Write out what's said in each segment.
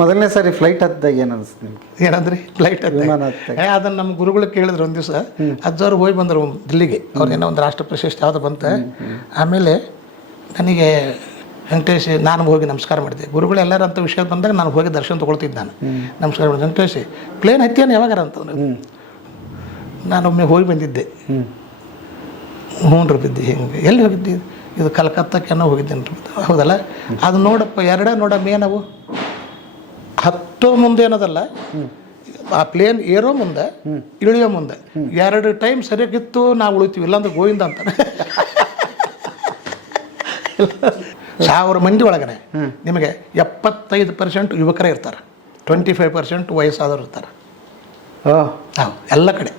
ಮೊದಲನೇ ಸಾರಿ ಫ್ಲೈಟ್ ಹತ್ತಿದಾಗ ಏನು ಅನಿಸ್ತು ನಿಮ್ಗೆ? ಏನಂದ್ರಿ ಫ್ಲೈಟ್ ವಿಮಾನ ಹತ್ತಿದಾಗ ಅದನ್ನು ನಮ್ಮ ಗುರುಗಳು ಕೇಳಿದ್ರು ಒಂದು ದಿವಸ ಅಜ್ಜವ್ರು ಹೋಗಿ ಬಂದರು ದಿಲ್ಲಿಗೆ. ಅವ್ರಿಗೇನೋ ಒಂದು ರಾಷ್ಟ್ರ ಪ್ರಶಸ್ತಿ ಯಾವುದು ಬಂತ. ಆಮೇಲೆ ನನಗೆ ವೆಂಕಟೇಶ್ ನಾನು ಹೋಗಿ ನಮಸ್ಕಾರ ಮಾಡಿದೆ. ಗುರುಗಳು ಎಲ್ಲರೂ ಅಂತ ವಿಷಯ ಬಂದಾಗ ನಾನು ಹೋಗಿ ದರ್ಶನ ತೊಗೊಳ್ತಿದ್ದೆ. ನಾನು ನಮಸ್ಕಾರ ಮಾಡಿದೆ. ವೆಂಕಟೇಶ್ ಪ್ಲೇನ್ ಹತ್ತಿಯಾನ ಯಾವಾಗಾರ ಅಂತಂದ್ರೆ ನಾನೊಮ್ಮೆ ಹೋಗಿ ಬಂದಿದ್ದೆ. ಹ್ಞೂ ರೀ ಬಿದ್ದೆ. ಹಿಂಗೆ ಎಲ್ಲಿ ಹೋಗಿದ್ದೆ? ಇದು ಕಲ್ಕತ್ತಾಕ್ಕೇನೋ ಹೋಗಿದ್ದೇನೆ ರೀ. ಹೌದಲ್ಲ, ಅದು ನೋಡಪ್ಪ ನೋಡಮ್ಮ ಏನವು ಹತ್ತೋ ಮುಂದೆ ಏನದಲ್ಲ, ಆ ಪ್ಲೇನ್ ಏರೋ ಮುಂದೆ ಇಳಿಯೋ ಮುಂದೆ 2 ಟೈಮ್ ಸರಿಯಾಗಿತ್ತು ನಾವು ಉಳಿತೀವಿ, ಇಲ್ಲಾಂದ್ರೆ ಗೋವಿಂದ ಅಂತಾನೆ. 1000 ಮಂದಿ ಒಳಗನೆ ನಿಮಗೆ 75% ಯುವಕರೇ ಇರ್ತಾರೆ, 25% ವಯಸ್ಸಾದವರು ಇರ್ತಾರೆ. ಹೌದು, ಎಲ್ಲ ಕಡೆ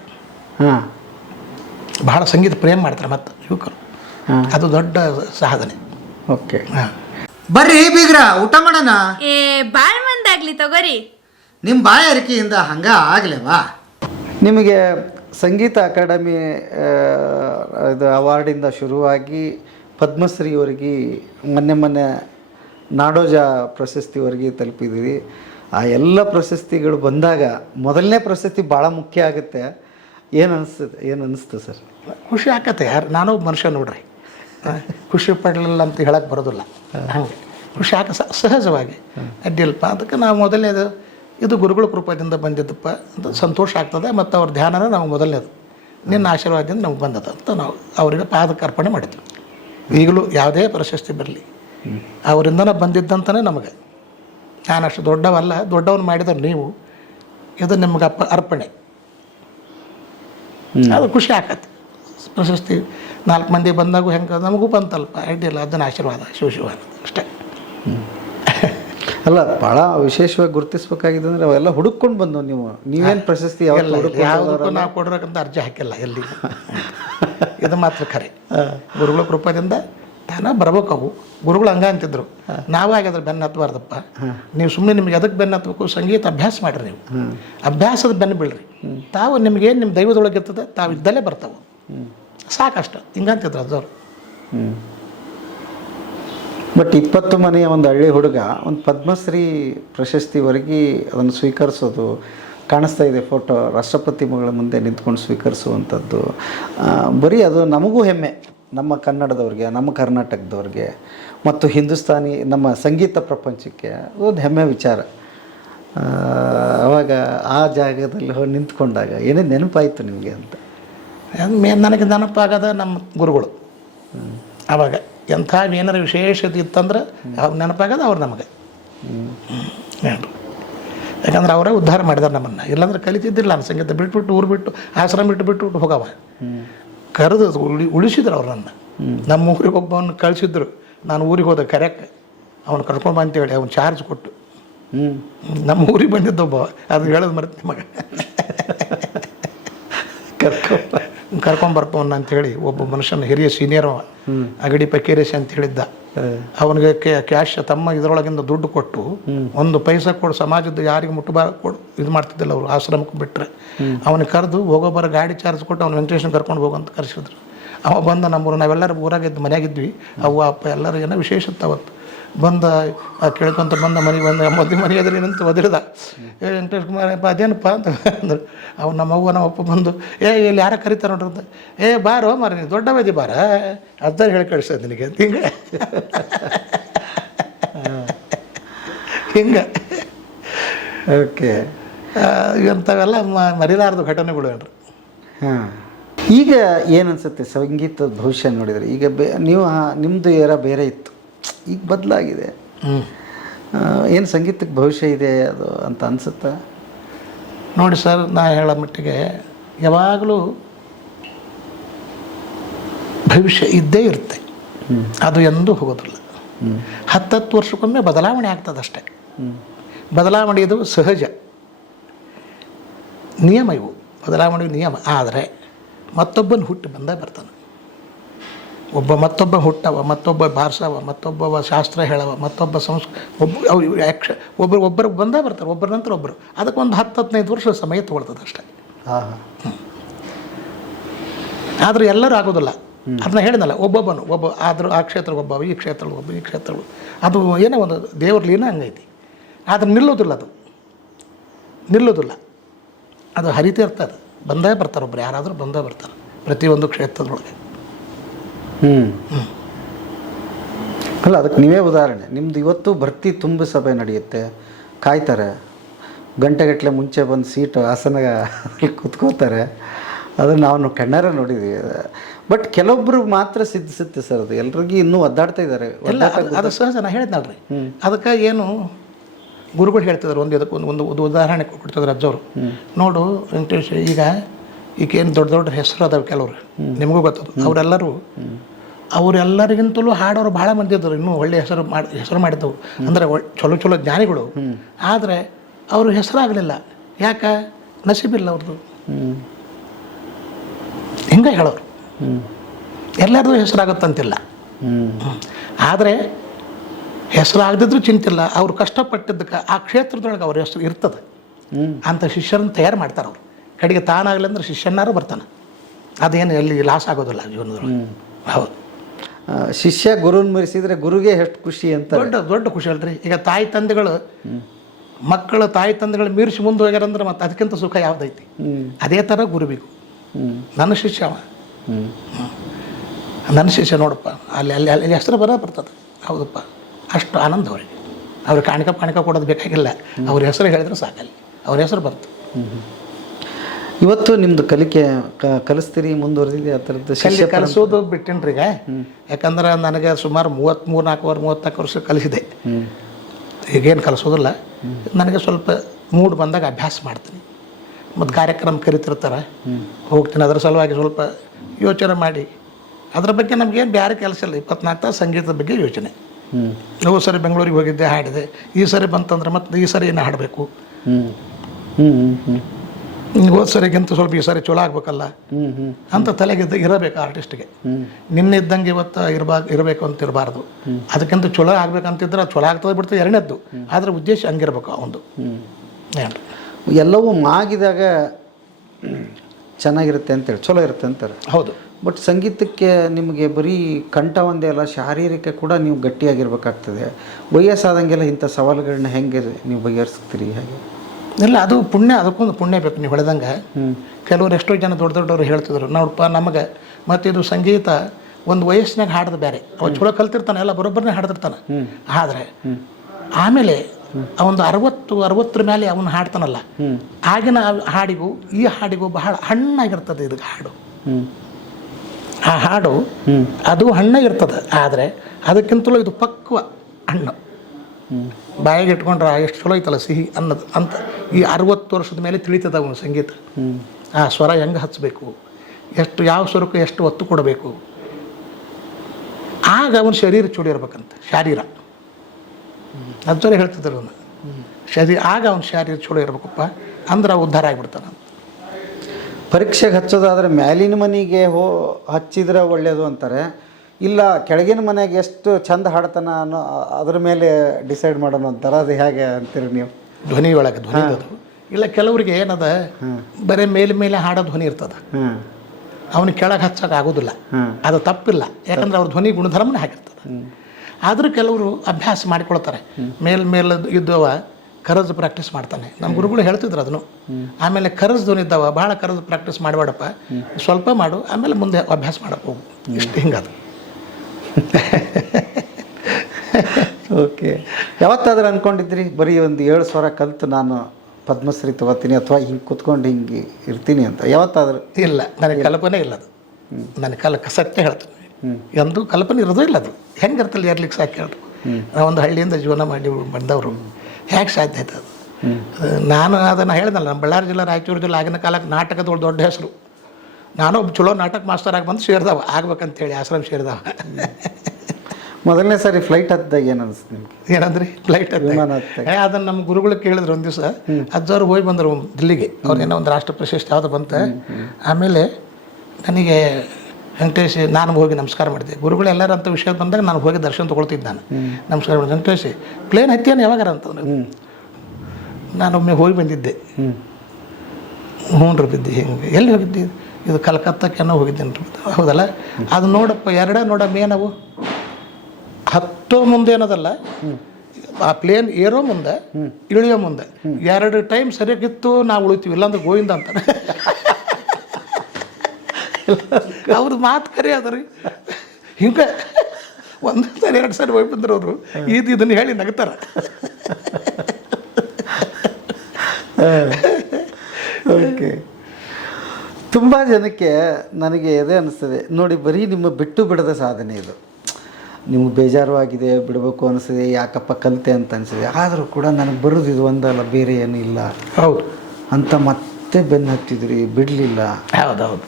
ಬಹಳ ಸಂಗೀತ ಪ್ರೇಮ ಮಾಡ್ತಾರೆ ಮತ್ತು ಯುವಕರು. ಅದು ದೊಡ್ಡ ಸಾಧನೆ. ಓಕೆ, ಬರ್ರಿ ಬೀಗ್ರ ಊಟ ಮಾಡೋಣ. ಬಾಳ್ ಮಂದಾಗ್ಲಿ ತಗೋರಿ. ನಿಮ್ಮ ಬಾಯ ಅರಿಕೆಯಿಂದ ಹಂಗ ಆಗ್ಲೇವಾ? ನಿಮಗೆ ಸಂಗೀತ ಅಕಾಡೆಮಿ ಇದು ಅವಾರ್ಡಿಂದ ಶುರುವಾಗಿ ಪದ್ಮಶ್ರೀವರೆಗೆ ಮೊನ್ನೆ ನಾಡೋಜ ಪ್ರಶಸ್ತಿವರೆಗೆ ತಲುಪಿದ್ದೀವಿ. ಆ ಎಲ್ಲ ಪ್ರಶಸ್ತಿಗಳು ಬಂದಾಗ ಮೊದಲನೇ ಪ್ರಶಸ್ತಿ ಭಾಳ ಮುಖ್ಯ ಆಗುತ್ತೆ. ಏನು ಅನಿಸ್ತು ಸರ್? ಖುಷಿ ಆಕತ್ತೆ. ನಾನು ಮನುಷ್ಯ ನೋಡ್ರಿ, ಖುಷಿ ಪಡಲಿಲ್ಲ ಅಂತ ಹೇಳಕ್ಕೆ ಬರೋದಿಲ್ಲ. ಹಾಗೆ ಖುಷಿ ಆಕ ಸಹಜವಾಗಿ ಅಡ್ಡಿಲ್ಪ. ಅದಕ್ಕೆ ನಾವು ಮೊದಲನೇದು ಇದು ಗುರುಗಳ ಕೃಪದಿಂದ ಬಂದಿದ್ದಪ್ಪ ಅಂತ ಸಂತೋಷ ಆಗ್ತದೆ. ಮತ್ತು ಅವ್ರ ಧ್ಯಾನನ ನಾವು ಮೊದಲನೇದು ನಿನ್ನ ಆಶೀರ್ವಾದದಿಂದ ನಮ್ಗೆ ಬಂದದ ಅಂತ ನಾವು ಅವರಿಗೆ ಪಾದಕ್ಕೆ ಅರ್ಪಣೆ ಮಾಡಿದ್ವಿ. ಈಗಲೂ ಯಾವುದೇ ಪ್ರಶಸ್ತಿ ಬರಲಿ ಅವರಿಂದನೇ ಬಂದಿದ್ದಂತಲೇ ನಮಗೆ. ನಾನು ಅಷ್ಟು ದೊಡ್ಡವಲ್ಲ, ದೊಡ್ಡವನು ಮಾಡಿದ್ರೆ ನೀವು, ಇದು ನಿಮ್ಗೆ ಅರ್ಪಣೆ. ಅದು ಖುಷಿ ಆಕತ್ತೆ. ಪ್ರಶಸ್ತಿ 4 ಮಂದಿ ಬಂದಾಗೂ ಹೆಂಗೆ ನಮಗೂ ಬಂತಲ್ಪ, ಅಡ್ಡಿಲ್ಲ, ಅದನ್ನು ಆಶೀರ್ವಾದ ಶಿವ ಅಷ್ಟೇ. ಅಲ್ಲ, ಭಾಳ ವಿಶೇಷವಾಗಿ ಗುರುತಿಸ್ಬೇಕಾಗಿದೆ ಅಂದರೆ ಅವೆಲ್ಲ ಹುಡುಕೊಂಡು ಬಂದು ನೀವೇನು ಪ್ರಶಸ್ತಿ ಯಾವುದಕ್ಕೂ ನಾವು ಕೊಡೋಕ್ಕಂತ ಅರ್ಜಿ ಹಾಕಿಲ್ಲ ಎಲ್ಲಿ. ಇದು ಮಾತ್ರ ಖರೆ. ಗುರುಗಳ ಕೃಪದಿಂದ ತಾನ ಬರ್ಬೇಕು. ಅವು ಗುರುಗಳು ಹಂಗ ಅಂತಿದ್ರು. ನಾವಾಗಿದ್ರೆ ಬೆನ್ನು ಹತ್ತಬಾರ್ದಪ್ಪ. ನೀವು ಸುಮ್ಮನೆ ನಿಮ್ಗೆ ಅದಕ್ಕೆ ಬೆನ್ನು ಹತ್ತಬೇಕು, ಸಂಗೀತ ಅಭ್ಯಾಸ ಮಾಡಿರಿ. ನೀವು ಅಭ್ಯಾಸದ ಬೆನ್ನು ಬೀಳ್ರಿ. ತಾವು ನಿಮ್ಗೇನು ನಿಮ್ಮ ದೈವದೊಳಗೆ ಇರ್ತದೆ ತಾವು ಇದ್ದಲ್ಲೇ ಬರ್ತಾವೆ, ಸಾಕಷ್ಟು ಹಿಂಗಂತಿದ್ರು ಅಜ್ಜವ್ರು. ಬಟ್ 20 ಮನೆಯ ಒಂದು ಹಳ್ಳಿ ಹುಡುಗ ಒಂದು ಪದ್ಮಶ್ರೀ ಪ್ರಶಸ್ತಿವರೆಗೆ ಅದನ್ನು ಸ್ವೀಕರಿಸೋದು ಕಾಣಿಸ್ತಾ ಇದೆ. ಫೋಟೋ ರಾಷ್ಟ್ರಪತಿ ಮಗಳ ಮುಂದೆ ನಿಂತ್ಕೊಂಡು ಸ್ವೀಕರಿಸುವಂಥದ್ದು ಬರೀ ಅದು ನಮಗೂ ಹೆಮ್ಮೆ, ನಮ್ಮ ಕನ್ನಡದವ್ರಿಗೆ, ನಮ್ಮ ಕರ್ನಾಟಕದವ್ರಿಗೆ ಮತ್ತು ಹಿಂದೂಸ್ತಾನಿ ನಮ್ಮ ಸಂಗೀತ ಪ್ರಪಂಚಕ್ಕೆ ಒಂದು ಹೆಮ್ಮೆ ವಿಚಾರ. ಆವಾಗ ಆ ಜಾಗದಲ್ಲಿ ಹೋಗಿ ನಿಂತ್ಕೊಂಡಾಗ ಏನೇ ನೆನಪಾಯಿತು ನಿಮಗೆ ಅಂತ? ನನಗೆ ನೆನಪಾಗದ ನಮ್ಮ ಗುರುಗಳು. ಆವಾಗ ಎಂಥ ಏನಾರು ವಿಶೇಷತೆ ಇತ್ತಂದ್ರೆ ಅವಾಗ ನೆನಪಾಗದ ಅವ್ರು ನಮಗೆ. ಯಾಕಂದ್ರೆ ಅವರೇ ಉದ್ಧಾರ ಮಾಡಿದಾರೆ ನಮ್ಮನ್ನು. ಇಲ್ಲಾಂದ್ರೆ ಕಲಿತಿದ್ದಿಲ್ಲ. ನಾನು ಸಂಗೀತ ಬಿಟ್ಬಿಟ್ಟು ಊರು ಬಿಟ್ಟು ಆಶ್ರಮ ಬಿಟ್ಟು ಹೋಗವ. ಕರೆದು ಉಳಿಸಿದ್ರು ಅವ್ರು ನನ್ನ. ನಮ್ಮ ಊರಿಗೆ ಒಬ್ಬವನ್ನು ಕಳಿಸಿದ್ರು. ನಾನು ಊರಿಗೆ ಹೋದೆ ಕರೆಯಕ್ಕೆ, ಅವನು ಕರ್ಕೊಂಡು ಬಾ ಅಂತೇಳಿ ಅವ್ನು ಚಾರ್ಜ್ ಕೊಟ್ಟು ನಮ್ಮ ಊರಿಗೆ ಬಂದಿದ್ದೊಬ್ಬ. ಅದು ಹೇಳೋದು ಮರೆತು ನಿಮಗೆ. ಕರ್ಕೊಂಬರ್ಪವನ್ನ ಅಂತೇಳಿ ಒಬ್ಬ ಮನುಷ್ಯನ ಹಿರಿಯ ಸೀನಿಯರ್ ಅಗಡಿ ಪಕೇರೇಶ್ ಅಂತ ಹೇಳಿದ್ದ. ಅವನಿಗೆ ಕ್ಯಾಶ್ ತಮ್ಮ ಇದರೊಳಗಿಂದ ದುಡ್ಡು ಕೊಟ್ಟು 1 ಪೈಸಾ ಕೊಡು, ಸಮಾಜದ ಯಾರಿಗೆ ಕೊಡು ಇದು ಮಾಡ್ತಿದ್ದಿಲ್ಲ ಅವರು, ಆಶ್ರಮಕ್ಕೆ ಬಿಟ್ಟರೆ. ಅವನಿಗೆ ಕರೆದು ಹೋಗೋಬರ ಗಾಡಿ ಚಾರ್ಜ್ ಕೊಟ್ಟು ಅವ್ನು ವೆಂಕಟೇಶ್ನ ಕರ್ಕೊಂಡು ಹೋಗಂತ ಕರೆಸಿದ್ರು. ಅವ ಬಂದ ನಮ್ಮೂರು, ನಾವೆಲ್ಲರೂ ಊರಾಗಿದ್ದು ಮನೆಯಾಗಿದ್ವಿ. ಅವ್ವ ಅಪ್ಪ ಎಲ್ಲರೂ ಏನೋ ವಿಶೇಷತೆ ಅವತ್ತು ಬಂದ ಕೇಳ್ಕೊಂತ ಬಂದ ಮನೆಗೆ ಬಂದ ಮದುವೆ ಮನೆ ಎದುರು ಏನಂತ ಒದಿರಿದ. ವೆಂಕಟೇಶ್ ಕುಮಾರ್ ಅದೇನಪ್ಪ ಅಂತ ಅಂದರು. ಅವ್ನು ನಮ್ಮವ್ವ ನಮ್ಮಪ್ಪ ಬಂದು ಇಲ್ಲಿ ಯಾರ ಕರೀತಾರೆ ನೋಡ್ರಿ ಅಂತ. ಬಾರೋ ಮಾರ, ನೀನು ದೊಡ್ಡ ವೈದ್ಯ ಬಾರ, ಅರ್ಧ ಹೇಳಿ ಕಳಿಸೋದು ನಿನಗೆ ಅಂತ ಹಿಂಗೆ ಹಿಂಗೆ. ಓಕೆ, ಇಂಥವೆಲ್ಲ ಮರಿಲಾರ್ದು ಘಟನೆಗಳು ಏನ್ರಿ. ಹಾಂ, ಈಗ ಏನು ಅನಿಸುತ್ತೆ ಸಂಗೀತದ ಭವಿಷ್ಯ ನೋಡಿದರೆ? ಈಗ ನೀವು ನಿಮ್ಮದು ಏರ ಬೇರೆ ಇತ್ತು, ಈಗ ಬದಲಾಗಿದೆ. ಏನು ಸಂಗೀತಕ್ಕೆ ಭವಿಷ್ಯ ಇದೆ ಅದು ಅಂತ ಅನಿಸುತ್ತಾ? ನೋಡಿ ಸರ್, ನಾ ಹೇಳೋ ಮಟ್ಟಿಗೆ ಯಾವಾಗಲೂ ಭವಿಷ್ಯ ಇದ್ದೇ ಇರುತ್ತೆ. ಅದು ಎಂದೂ ಹೋಗೋದಿಲ್ಲ. 10 ವರ್ಷಕ್ಕೊಮ್ಮೆ ಬದಲಾವಣೆ ಆಗ್ತದಷ್ಟೆ. ಬದಲಾವಣೆ ಇದು ಸಹಜ ನಿಯಮ. ಇವು ಬದಲಾವಣೆ ನಿಯಮ. ಆದರೆ ಮತ್ತೊಬ್ಬನ ಹುಟ್ಟಿ ಬಂದೇ ಬರ್ತಾನೆ. ಮತ್ತೊಬ್ಬ ಹುಟ್ಟವ, ಮತ್ತೊಬ್ಬ ಬಾರಿಸವ, ಮತ್ತೊಬ್ಬ ಶಾಸ್ತ್ರ ಹೇಳವ, ಮತ್ತೊಬ್ಬ ಒಬ್ಬರು ಬಂದೇ ಬರ್ತಾರೆ, ಒಬ್ಬರ ನಂತರ ಒಬ್ಬರು. ಅದಕ್ಕೊಂದು 10-15 ವರ್ಷ ಸಮಯ ತೊಗೊಳ್ತದೆ ಅಷ್ಟೇ. ಆದರೆ ಎಲ್ಲರೂ ಆಗೋದಿಲ್ಲ. ಅದನ್ನ ಹೇಳಿದಲ್ಲ, ಒಬ್ಬ ಆದರೂ ಆ ಕ್ಷೇತ್ರ ಒಬ್ಬ, ಈ ಕ್ಷೇತ್ರ ಒಬ್ಬ, ಈ ಕ್ಷೇತ್ರಗಳು. ಅದು ಏನೋ ಒಂದು ದೇವ್ರ ಲೀನ ಹಂಗೈತಿ. ಆದರೆ ನಿಲ್ಲೋದಿಲ್ಲ, ಅದು ಹರಿತಾ ಇರ್ತದೆ. ಬಂದೇ ಬರ್ತಾರೆ, ಒಬ್ರು ಯಾರಾದರೂ ಬಂದೇ ಬರ್ತಾರೆ ಪ್ರತಿಯೊಂದು ಕ್ಷೇತ್ರದೊಳಗೆ. ಅಲ್ಲ, ಅದಕ್ಕೆ ನೀವೇ ಉದಾಹರಣೆ. ನಿಮ್ಮದು ಇವತ್ತು ಭರ್ತಿ ತುಂಬ ಸಭೆ ನಡೆಯುತ್ತೆ, ಕಾಯ್ತಾರೆ, ಗಂಟೆಗಟ್ಟಲೆ ಮುಂಚೆ ಬಂದು ಸೀಟು ಆಸನ ಕೂತ್ಕೋತಾರೆ. ಅದನ್ನು ನಾವು ಕಣ್ಣಾರೆ ನೋಡಿದ್ದೀವಿ. ಬಟ್ ಕೆಲವೊಬ್ರು ಮಾತ್ರ ಸಿದ್ಧಿಸುತ್ತೆ ಸರ್, ಅದು ಎಲ್ರಿಗೂ ಇನ್ನೂ ಒದ್ದಾಡ್ತಾ ಇದ್ದಾರೆ. ಎಲ್ಲ ಅದು ಸಹಜ. ನಾನು ಹೇಳಿದ್ನಲ್ರಿ, ಅದಕ್ಕೆ ಏನು ಗುರುಗಳು ಹೇಳ್ತಿದ್ದಾರೆ, ಒಂದು ಉದಾಹರಣೆ ಕೊಡ್ತಿದ್ರು ಅಜ್ಜವರು. ನೋಡು ವೆಂಕಟೇಶ್, ಈಗೇನು ದೊಡ್ಡ ದೊಡ್ಡ ಹೆಸರು ಅದಾವೆ ಕೆಲವರು, ನಿಮಗೂ ಗೊತ್ತದು. ಅವರೆಲ್ಲರಿಗಿಂತಲೂ ಹಾಡೋರು ಭಾಳ ಮಂದಿ ಇದ್ದರು, ಇನ್ನೂ ಒಳ್ಳೆಯ ಹೆಸರು ಮಾಡಿದ್ದವು, ಅಂದರೆ ಚಲೋ ಜ್ಞಾನಿಗಳು. ಆದರೆ ಅವರು ಹೆಸರಾಗಲಿಲ್ಲ. ಯಾಕೆ? ನಸೀಬಿಲ್ಲ ಅವ್ರದ್ದು. ಹಿಂಗೆ ಹೇಳೋರು. ಎಲ್ಲರದು ಹೆಸರಾಗುತ್ತಂತಿಲ್ಲ. ಆದರೆ ಹೆಸರಾಗದಿದ್ರೂ ಚಿಂತಿಲ್ಲ, ಅವ್ರು ಕಷ್ಟಪಟ್ಟಿದ್ದಕ್ಕೆ ಆ ಕ್ಷೇತ್ರದೊಳಗೆ ಅವ್ರ ಹೆಸರು ಇರ್ತದೆ ಅಂತ ಶಿಷ್ಯರನ್ನು ತಯಾರು ಮಾಡ್ತಾರೆ ಅವರು. ಕಡೆಗೆ ತಾನಾಗಲಿ ಅಂದ್ರೆ ಶಿಷ್ಯನಾರು ಬರ್ತಾನೆ. ಅದೇನು ಎಲ್ಲಿ ಲಾಸ್ ಆಗೋದಿಲ್ಲ ಜೀವನದೊಳಗೆ. ಹೌದು. ಶಿಷ್ಯ ಗುರುನ ಮರೆಸಿದ್ರೆ ಗುರುಗೆ ಎಷ್ಟು ಖುಷಿ ಅಂತ. ದೊಡ್ಡ ಖುಷಿ ಅಲ್ರಿ. ಈಗ ತಾಯಿ ತಂದೆಗಳು ಮಕ್ಕಳು ತಾಯಿ ತಂದೆಗಳು ಮೀರಿಸಿ ಮುಂದೆ ಹೋಗ್ಯಾರಂದ್ರೆ ಮತ್ತೆ ಅದಕ್ಕಿಂತ ಸುಖ ಯಾವುದೈತಿ? ಅದೇ ಥರ ಗುರುವಿಗೂ. ನನ್ನ ಶಿಷ್ಯ ನನ್ನ ಶಿಷ್ಯ ನೋಡಪ್ಪ, ಅಲ್ಲಿ ಹೆಸರು ಬರ್ತದೆ. ಹೌದಪ್ಪ, ಅಷ್ಟು ಆನಂದ ಅವ್ರಿಗೆ ಕಾಣಿಕ ಕೊಡೋದು ಬೇಕಾಗಿಲ್ಲ. ಅವ್ರ ಹೆಸರು ಹೇಳಿದ್ರೆ ಸಾಕಲ್ಲಿ, ಅವ್ರ ಹೆಸರು ಬಂತು. ಇವತ್ತು ನಿಮ್ಮದು ಕಲಿಕೆ ಕಲಿಸ್ತೀರಿ, ಮುಂದುವರೆದಿದೆ ಆ ಥರದ್ದು? ಶಿಷ್ಯ ಕಲಿಸೋದು ಬಿಟ್ಟಿನ್ರಿ ಈಗ. ಯಾಕಂದ್ರೆ ನನಗೆ ಸುಮಾರು 34 ವರ್ಷ ಕಲಿಸಿದೆ. ಈಗೇನು ಕಲಿಸೋದಿಲ್ಲ. ನನಗೆ ಸ್ವಲ್ಪ ಮೂಡ್ ಬಂದಾಗ ಅಭ್ಯಾಸ ಮಾಡ್ತೀನಿ. ಮತ್ತು ಕಾರ್ಯಕ್ರಮ ಕರಿತಿರ್ತಾರೆ, ಹೋಗ್ತೀನಿ. ಅದರ ಸಲುವಾಗಿ ಸ್ವಲ್ಪ ಯೋಚನೆ ಮಾಡಿ, ಅದ್ರ ಬಗ್ಗೆ ನಮಗೇನು ಬೇರೆ ಕೆಲಸ ಇಲ್ಲ. 24 ತಾಸು ಸಂಗೀತದ ಬಗ್ಗೆ ಯೋಚನೆ. ಸರಿ ಬೆಂಗಳೂರಿಗೆ ಹೋಗಿದ್ದೆ, ಹಾಡಿದೆ. ಈ ಸರಿ ಬಂತಂದ್ರೆ ಮತ್ತೆ ಈ ಸರಿ ಏನು ಹಾಡಬೇಕು, ಹೋದ ಸರಿಗಿಂತ ಸ್ವಲ್ಪ ಈ ಸರಿ ಚಲೋ ಆಗ್ಬೇಕಲ್ಲ ಅಂತ ತಲೆಗೆ ಇರಬೇಕು ಆರ್ಟಿಸ್ಟ್ಗೆ. ನಿನ್ನಿದ್ದಂಗೆ ಇವತ್ತು ಇರಬೇಕು ಅಂತ ಇರಬಾರ್ದು. ಅದಕ್ಕಿಂತ ಚಲೋ ಆಗ್ಬೇಕಂತಿದ್ರೆ ಅದು ಚಲೋ ಆಗ್ತದೆ ಬಿಡ್ತದೆ, ಎರಡನೇದ್ದು. ಆದರೆ ಉದ್ದೇಶ ಹಂಗಿರ್ಬೇಕು ಒಂದು. ಎಲ್ಲವೂ ಮಾಗಿದಾಗ ಚೆನ್ನಾಗಿರುತ್ತೆ ಅಂತೇಳಿ, ಚಲೋ ಇರುತ್ತೆ ಅಂತಾರೆ. ಹೌದು. ಬಟ್ ಸಂಗೀತಕ್ಕೆ ನಿಮಗೆ ಬರೀ ಕಂಠ ಒಂದೇ ಅಲ್ಲ, ಶಾರೀರಿಕ ಕೂಡ ನೀವು ಗಟ್ಟಿಯಾಗಿರ್ಬೇಕಾಗ್ತದೆ. ವಯಸ್ಸಾದಂಗೆಲ್ಲ ಇಂಥ ಸವಾಲುಗಳನ್ನ ಹೆಂಗೆ ನೀವು ಬಗೆಹರಿಸ್ತೀರಿ? ಹಾಗೆ ಇಲ್ಲ, ಅದು ಪುಣ್ಯ, ಅದಕ್ಕೊಂದು ಪುಣ್ಯ ಬೇಕು. ನೀವು ಹೇಳ್ದಂಗೆ ಕೆಲವರು ಎಷ್ಟೋ ಜನ ದೊಡ್ಡವರು ಹೇಳ್ತಿದ್ರು, ನೋಡಪ್ಪ ನಮಗೆ ಮತ್ತು ಇದು ಸಂಗೀತ ಒಂದು ವಯಸ್ಸಿನಾಗ ಹಾಡೋದು ಬೇರೆ. ಅವ ಚಲೋ ಕಲ್ತಿರ್ತಾನೆ, ಎಲ್ಲ ಬರೋಬ್ಬರನೇ ಹಾಡ್ತಿರ್ತಾನೆ. ಆದರೆ ಆಮೇಲೆ ಅವೊಂದು 60 ಮೇಲೆ ಅವನು ಹಾಡ್ತಾನಲ್ಲ, ಆಗಿನ ಹಾಡಿಗೂ ಈ ಹಾಡಿಗೂ ಬಹಳ ಹಣ್ಣಾಗಿರ್ತದೆ ಇದು ಹಾಡು. ಆ ಹಾಡು ಅದು ಹಣ್ಣಾಗಿರ್ತದೆ, ಆದರೆ ಅದಕ್ಕಿಂತಲೂ ಇದು ಪಕ್ವ ಹಣ್ಣು. ಬಾಯಿಗೆ ಇಟ್ಕೊಂಡ್ರೆ ಎಷ್ಟು ಚಲೋ ಐತಲ್ಲ ಸಿಹಿ ಅನ್ನೋದು ಅಂತ. ಈ 60 ವರ್ಷದ ಮೇಲೆ ತಿಳಿತದ ಅವನು ಸಂಗೀತ. ಆ ಸ್ವರ ಹೆಂಗೆ ಹಚ್ಚಬೇಕು, ಯಾವ ಸ್ವರಕ್ಕೆ ಎಷ್ಟು ಒತ್ತು ಕೊಡಬೇಕು. ಆಗ ಅವನ ಶರೀರ ಚೂಡಿ ಇರ್ಬೇಕಂತ. ಶಾರೀರ ಅಜ್ಜರೇ ಹೇಳ್ತಿದ್ರು ಅವನು, ಆಗ ಅವನ ಶಾರೀರ ಚೂಡಿ ಇರ್ಬೇಕಪ್ಪ, ಅಂದ್ರೆ ಉದ್ಧಾರ ಆಗಿಬಿಡ್ತಾನೆ. ಪರೀಕ್ಷೆಗೆ ಹಚ್ಚೋದಾದರೆ ಮ್ಯಾಲಿನ ಮನೆಗೆ ಹಚ್ಚಿದ್ರೆ ಒಳ್ಳೆಯದು ಅಂತಾರೆ. ಇಲ್ಲ, ಕೆಳಗಿನ ಮನೆಗೆ ಎಷ್ಟು ಚಂದ ಹಾಡ್ತಾನ ಅನ್ನೋ ಅದ್ರ ಮೇಲೆ ಡಿಸೈಡ್ ಮಾಡೋಣ ಅಂತಾರೆ. ಅದು ಹೇಗೆ ಅಂತೀರಿ ನೀವು? ಧ್ವನಿ ಒಳಗೆ ಧ್ವನಿ ಅದು ಇಲ್ಲ. ಕೆಲವರಿಗೆ ಏನದ ಬರೀ ಮೇಲೆ ಹಾಡೋ ಧ್ವನಿ ಇರ್ತದೆ, ಅವನಿಗೆ ಕೆಳಗೆ ಹಚ್ಚೋಕೆ ಆಗೋದಿಲ್ಲ. ಅದು ತಪ್ಪಿಲ್ಲ, ಯಾಕಂದ್ರೆ ಅವ್ರ ಧ್ವನಿ ಗುಣಧರ್ಮನೇ ಹಾಕಿರ್ತದೆ. ಆದರೂ ಕೆಲವರು ಅಭ್ಯಾಸ ಮಾಡಿಕೊಳ್ತಾರೆ. ಮೇಲೆ ಇದ್ದವ ಕರಜ್ ಪ್ರಾಕ್ಟೀಸ್ ಮಾಡ್ತಾನೆ. ನಮ್ಮ ಗುರುಗಳು ಹೇಳ್ತಿದ್ರು ಅದನ್ನು. ಆಮೇಲೆ ಕರಜ್ ಧ್ವನಿ ಇದ್ದಾವ, ಭಾಳ ಕರಜ್ ಪ್ರಾಕ್ಟೀಸ್ ಮಾಡಬೇಡಪ್ಪ, ಸ್ವಲ್ಪ ಮಾಡು, ಆಮೇಲೆ ಮುಂದೆ ಅಭ್ಯಾಸ ಮಾಡಕ್ಕೆ ಹೋಗು. ಇಷ್ಟು ಹಿಂಗದು. ಓಕೆ. ಯಾವತ್ತಾದ್ರೂ ಅಂದ್ಕೊಂಡಿದ್ರಿ ಬರೀ ಒಂದು 7 ಸ್ವರ ಕಲಿತು ನಾನು ಪದ್ಮಶ್ರೀ ತಗೋತೀನಿ ಅಥವಾ ಹಿಂಗೆ ಕುತ್ಕೊಂಡು ಹಿಂಗೆ ಇರ್ತೀನಿ ಅಂತ? ಯಾವತ್ತಾದ್ರೂ? ಇಲ್ಲ, ನನಗೆ ಕಲ್ಪನೆ ಇಲ್ಲ ಅದು. ನನಗೆ ಸತ್ಯ ಹೇಳ್ತೀನಿ, ಎಂದು ಕಲ್ಪನೆ ಇರೋದು ಇಲ್ಲ. ಅದು ಹೆಂಗಿರ್ತಲ್ಲ ಇರ್ಲಿಕ್ಕೆ ಸಾಕು ಹೇಳ್ರಿ. ನಾವು ಒಂದು ಹಳ್ಳಿಯಿಂದ ಜೀವನ ಮಾಡಿ ಬಂದವರು, ಹೇಗೆ ಸಾಧ್ಯ ಆಯ್ತು ಅದು? ನಾನು ಅದನ್ನು ಹೇಳಿದಲ್ಲ, ನಮ್ಮ ಬಳ್ಳಾರಿ ಜಿಲ್ಲೆ, ರಾಯಚೂರು ಜಿಲ್ಲೆ ಆಗಿನ ಕಾಲಕ್ಕೆ ನಾಟಕದ ದೊಡ್ಡ ಹೆಸರು. ನಾನು ಒಬ್ಬ ಚಲೋ ನಾಟಕ ಮಾಸ್ತರ್ ಆಗಿ ಬಂದು ಸೇರಿದವ, ಆಗ್ಬೇಕಂತೇಳಿ ಆಶ್ರಮ ಸೇರಿದವ. ಮೊದಲನೇ ಸಾರಿ ಫ್ಲೈಟ್ ಹತ್ತಿದಾಗ ಏನು ಅನಿಸ್ತು ನಿಮ್ಗೆ? ಏನಂದ್ರಿ? ಫ್ಲೈಟ್ ಅದನ್ನು ನಮ್ಮ ಗುರುಗಳು ಕೇಳಿದ್ರು ಒಂದು ದಿವಸ. ಅಜ್ಜವ್ರು ಹೋಗಿ ಬಂದರು ದಿಲ್ಲಿಗೆ. ಅವ್ರಿಗೇನೋ ಒಂದು ರಾಷ್ಟ್ರ ಪ್ರಶಸ್ತಿ ಯಾವುದು ಬಂತ. ಆಮೇಲೆ ನನಗೆ ವೆಂಕಟೇಶ್, ನಾನು ಹೋಗಿ ನಮಸ್ಕಾರ ಮಾಡಿದೆ. ಗುರುಗಳು ಎಲ್ಲರೂ ಅಂತ ವಿಷಯ ಬಂದಾಗ ನಾನು ಹೋಗಿ ದರ್ಶನ ತೊಗೊಳ್ತಿದ್ದೆ. ನಾನು ನಮಸ್ಕಾರ ಮಾಡಿದೆ. ವೆಂಕಟೇಶ್ ಪ್ಲೇನ್ ಹತ್ತಿಯಾನ ಯಾವಾಗಾರ ಅಂತಂದ್ರೆ, ನಾನೊಮ್ಮೆ ಹೋಗಿ ಬಂದಿದ್ದೆ. ಹ್ಞೂ ರೀ ಬಿದ್ದೆ. ಹಿಂಗೆ ಎಲ್ಲಿ ಹೋಗಿದ್ದೆ? ಇದು ಕಲ್ಕತ್ತಾಕ್ಕೇನೋ ಹೋಗಿದ್ದೇನೆ ರೀ. ಹೌದಲ್ಲ, ಅದು ನೋಡಪ್ಪ, ನೋಡ ಮೇನವು ಹತ್ತೋ ಮುಂದೆ ಏನದಲ್ಲ, ಆ ಪ್ಲೇನ್ ಏರೋ ಮುಂದೆ ಇಳಿಯೋ ಮುಂದೆ 2 ಟೈಮ್ ಸರಿಯಾಗಿತ್ತು ನಾವು ಉಳಿತೀವಿ, ಇಲ್ಲಾಂದ್ರೆ ಗೋವಿಂದ ಅಂತಾರೆ. ಅವ್ರದ್ದು ಮಾತು ಕರೆ ಅದ ರೀ. ಹಿಂಗೆ 1 ಸಾರಿ 2 ಸಾರಿ ಹೋಗಿ ಬಂದ್ರು ಅವರು ಇದನ್ನು ಹೇಳಿ ನಗ್ತಾರ. ಓಕೆ. ತುಂಬ ಜನಕ್ಕೆ ನನಗೆ ಇದೇ ಅನ್ನಿಸ್ತದೆ ನೋಡಿ, ಬರೀ ನಿಮ್ಮ ಬಿಟ್ಟು ಬಿಡದ ಸಾಧನೆ ಇದು. ನಿಮ್ಗೆ ಬೇಜಾರು ಆಗಿದೆ, ಬಿಡಬೇಕು ಅನಿಸ್ತದೆ, ಯಾಕಪ್ಪ ಕಲಿತೆ ಅಂತ ಅನಿಸಿದೆ, ಆದರೂ ಕೂಡ ನನಗೆ ಬರೋದು ಇದು ಒಂದಲ್ಲ, ಬೇರೆ ಏನೂ ಇಲ್ಲ ಹೌದು ಅಂತ ಮತ್ತೆ ಬೆನ್ನು ಹತ್ತಿದ್ರಿ, ಬಿಡಲಿಲ್ಲ. ಹೌದೌದು.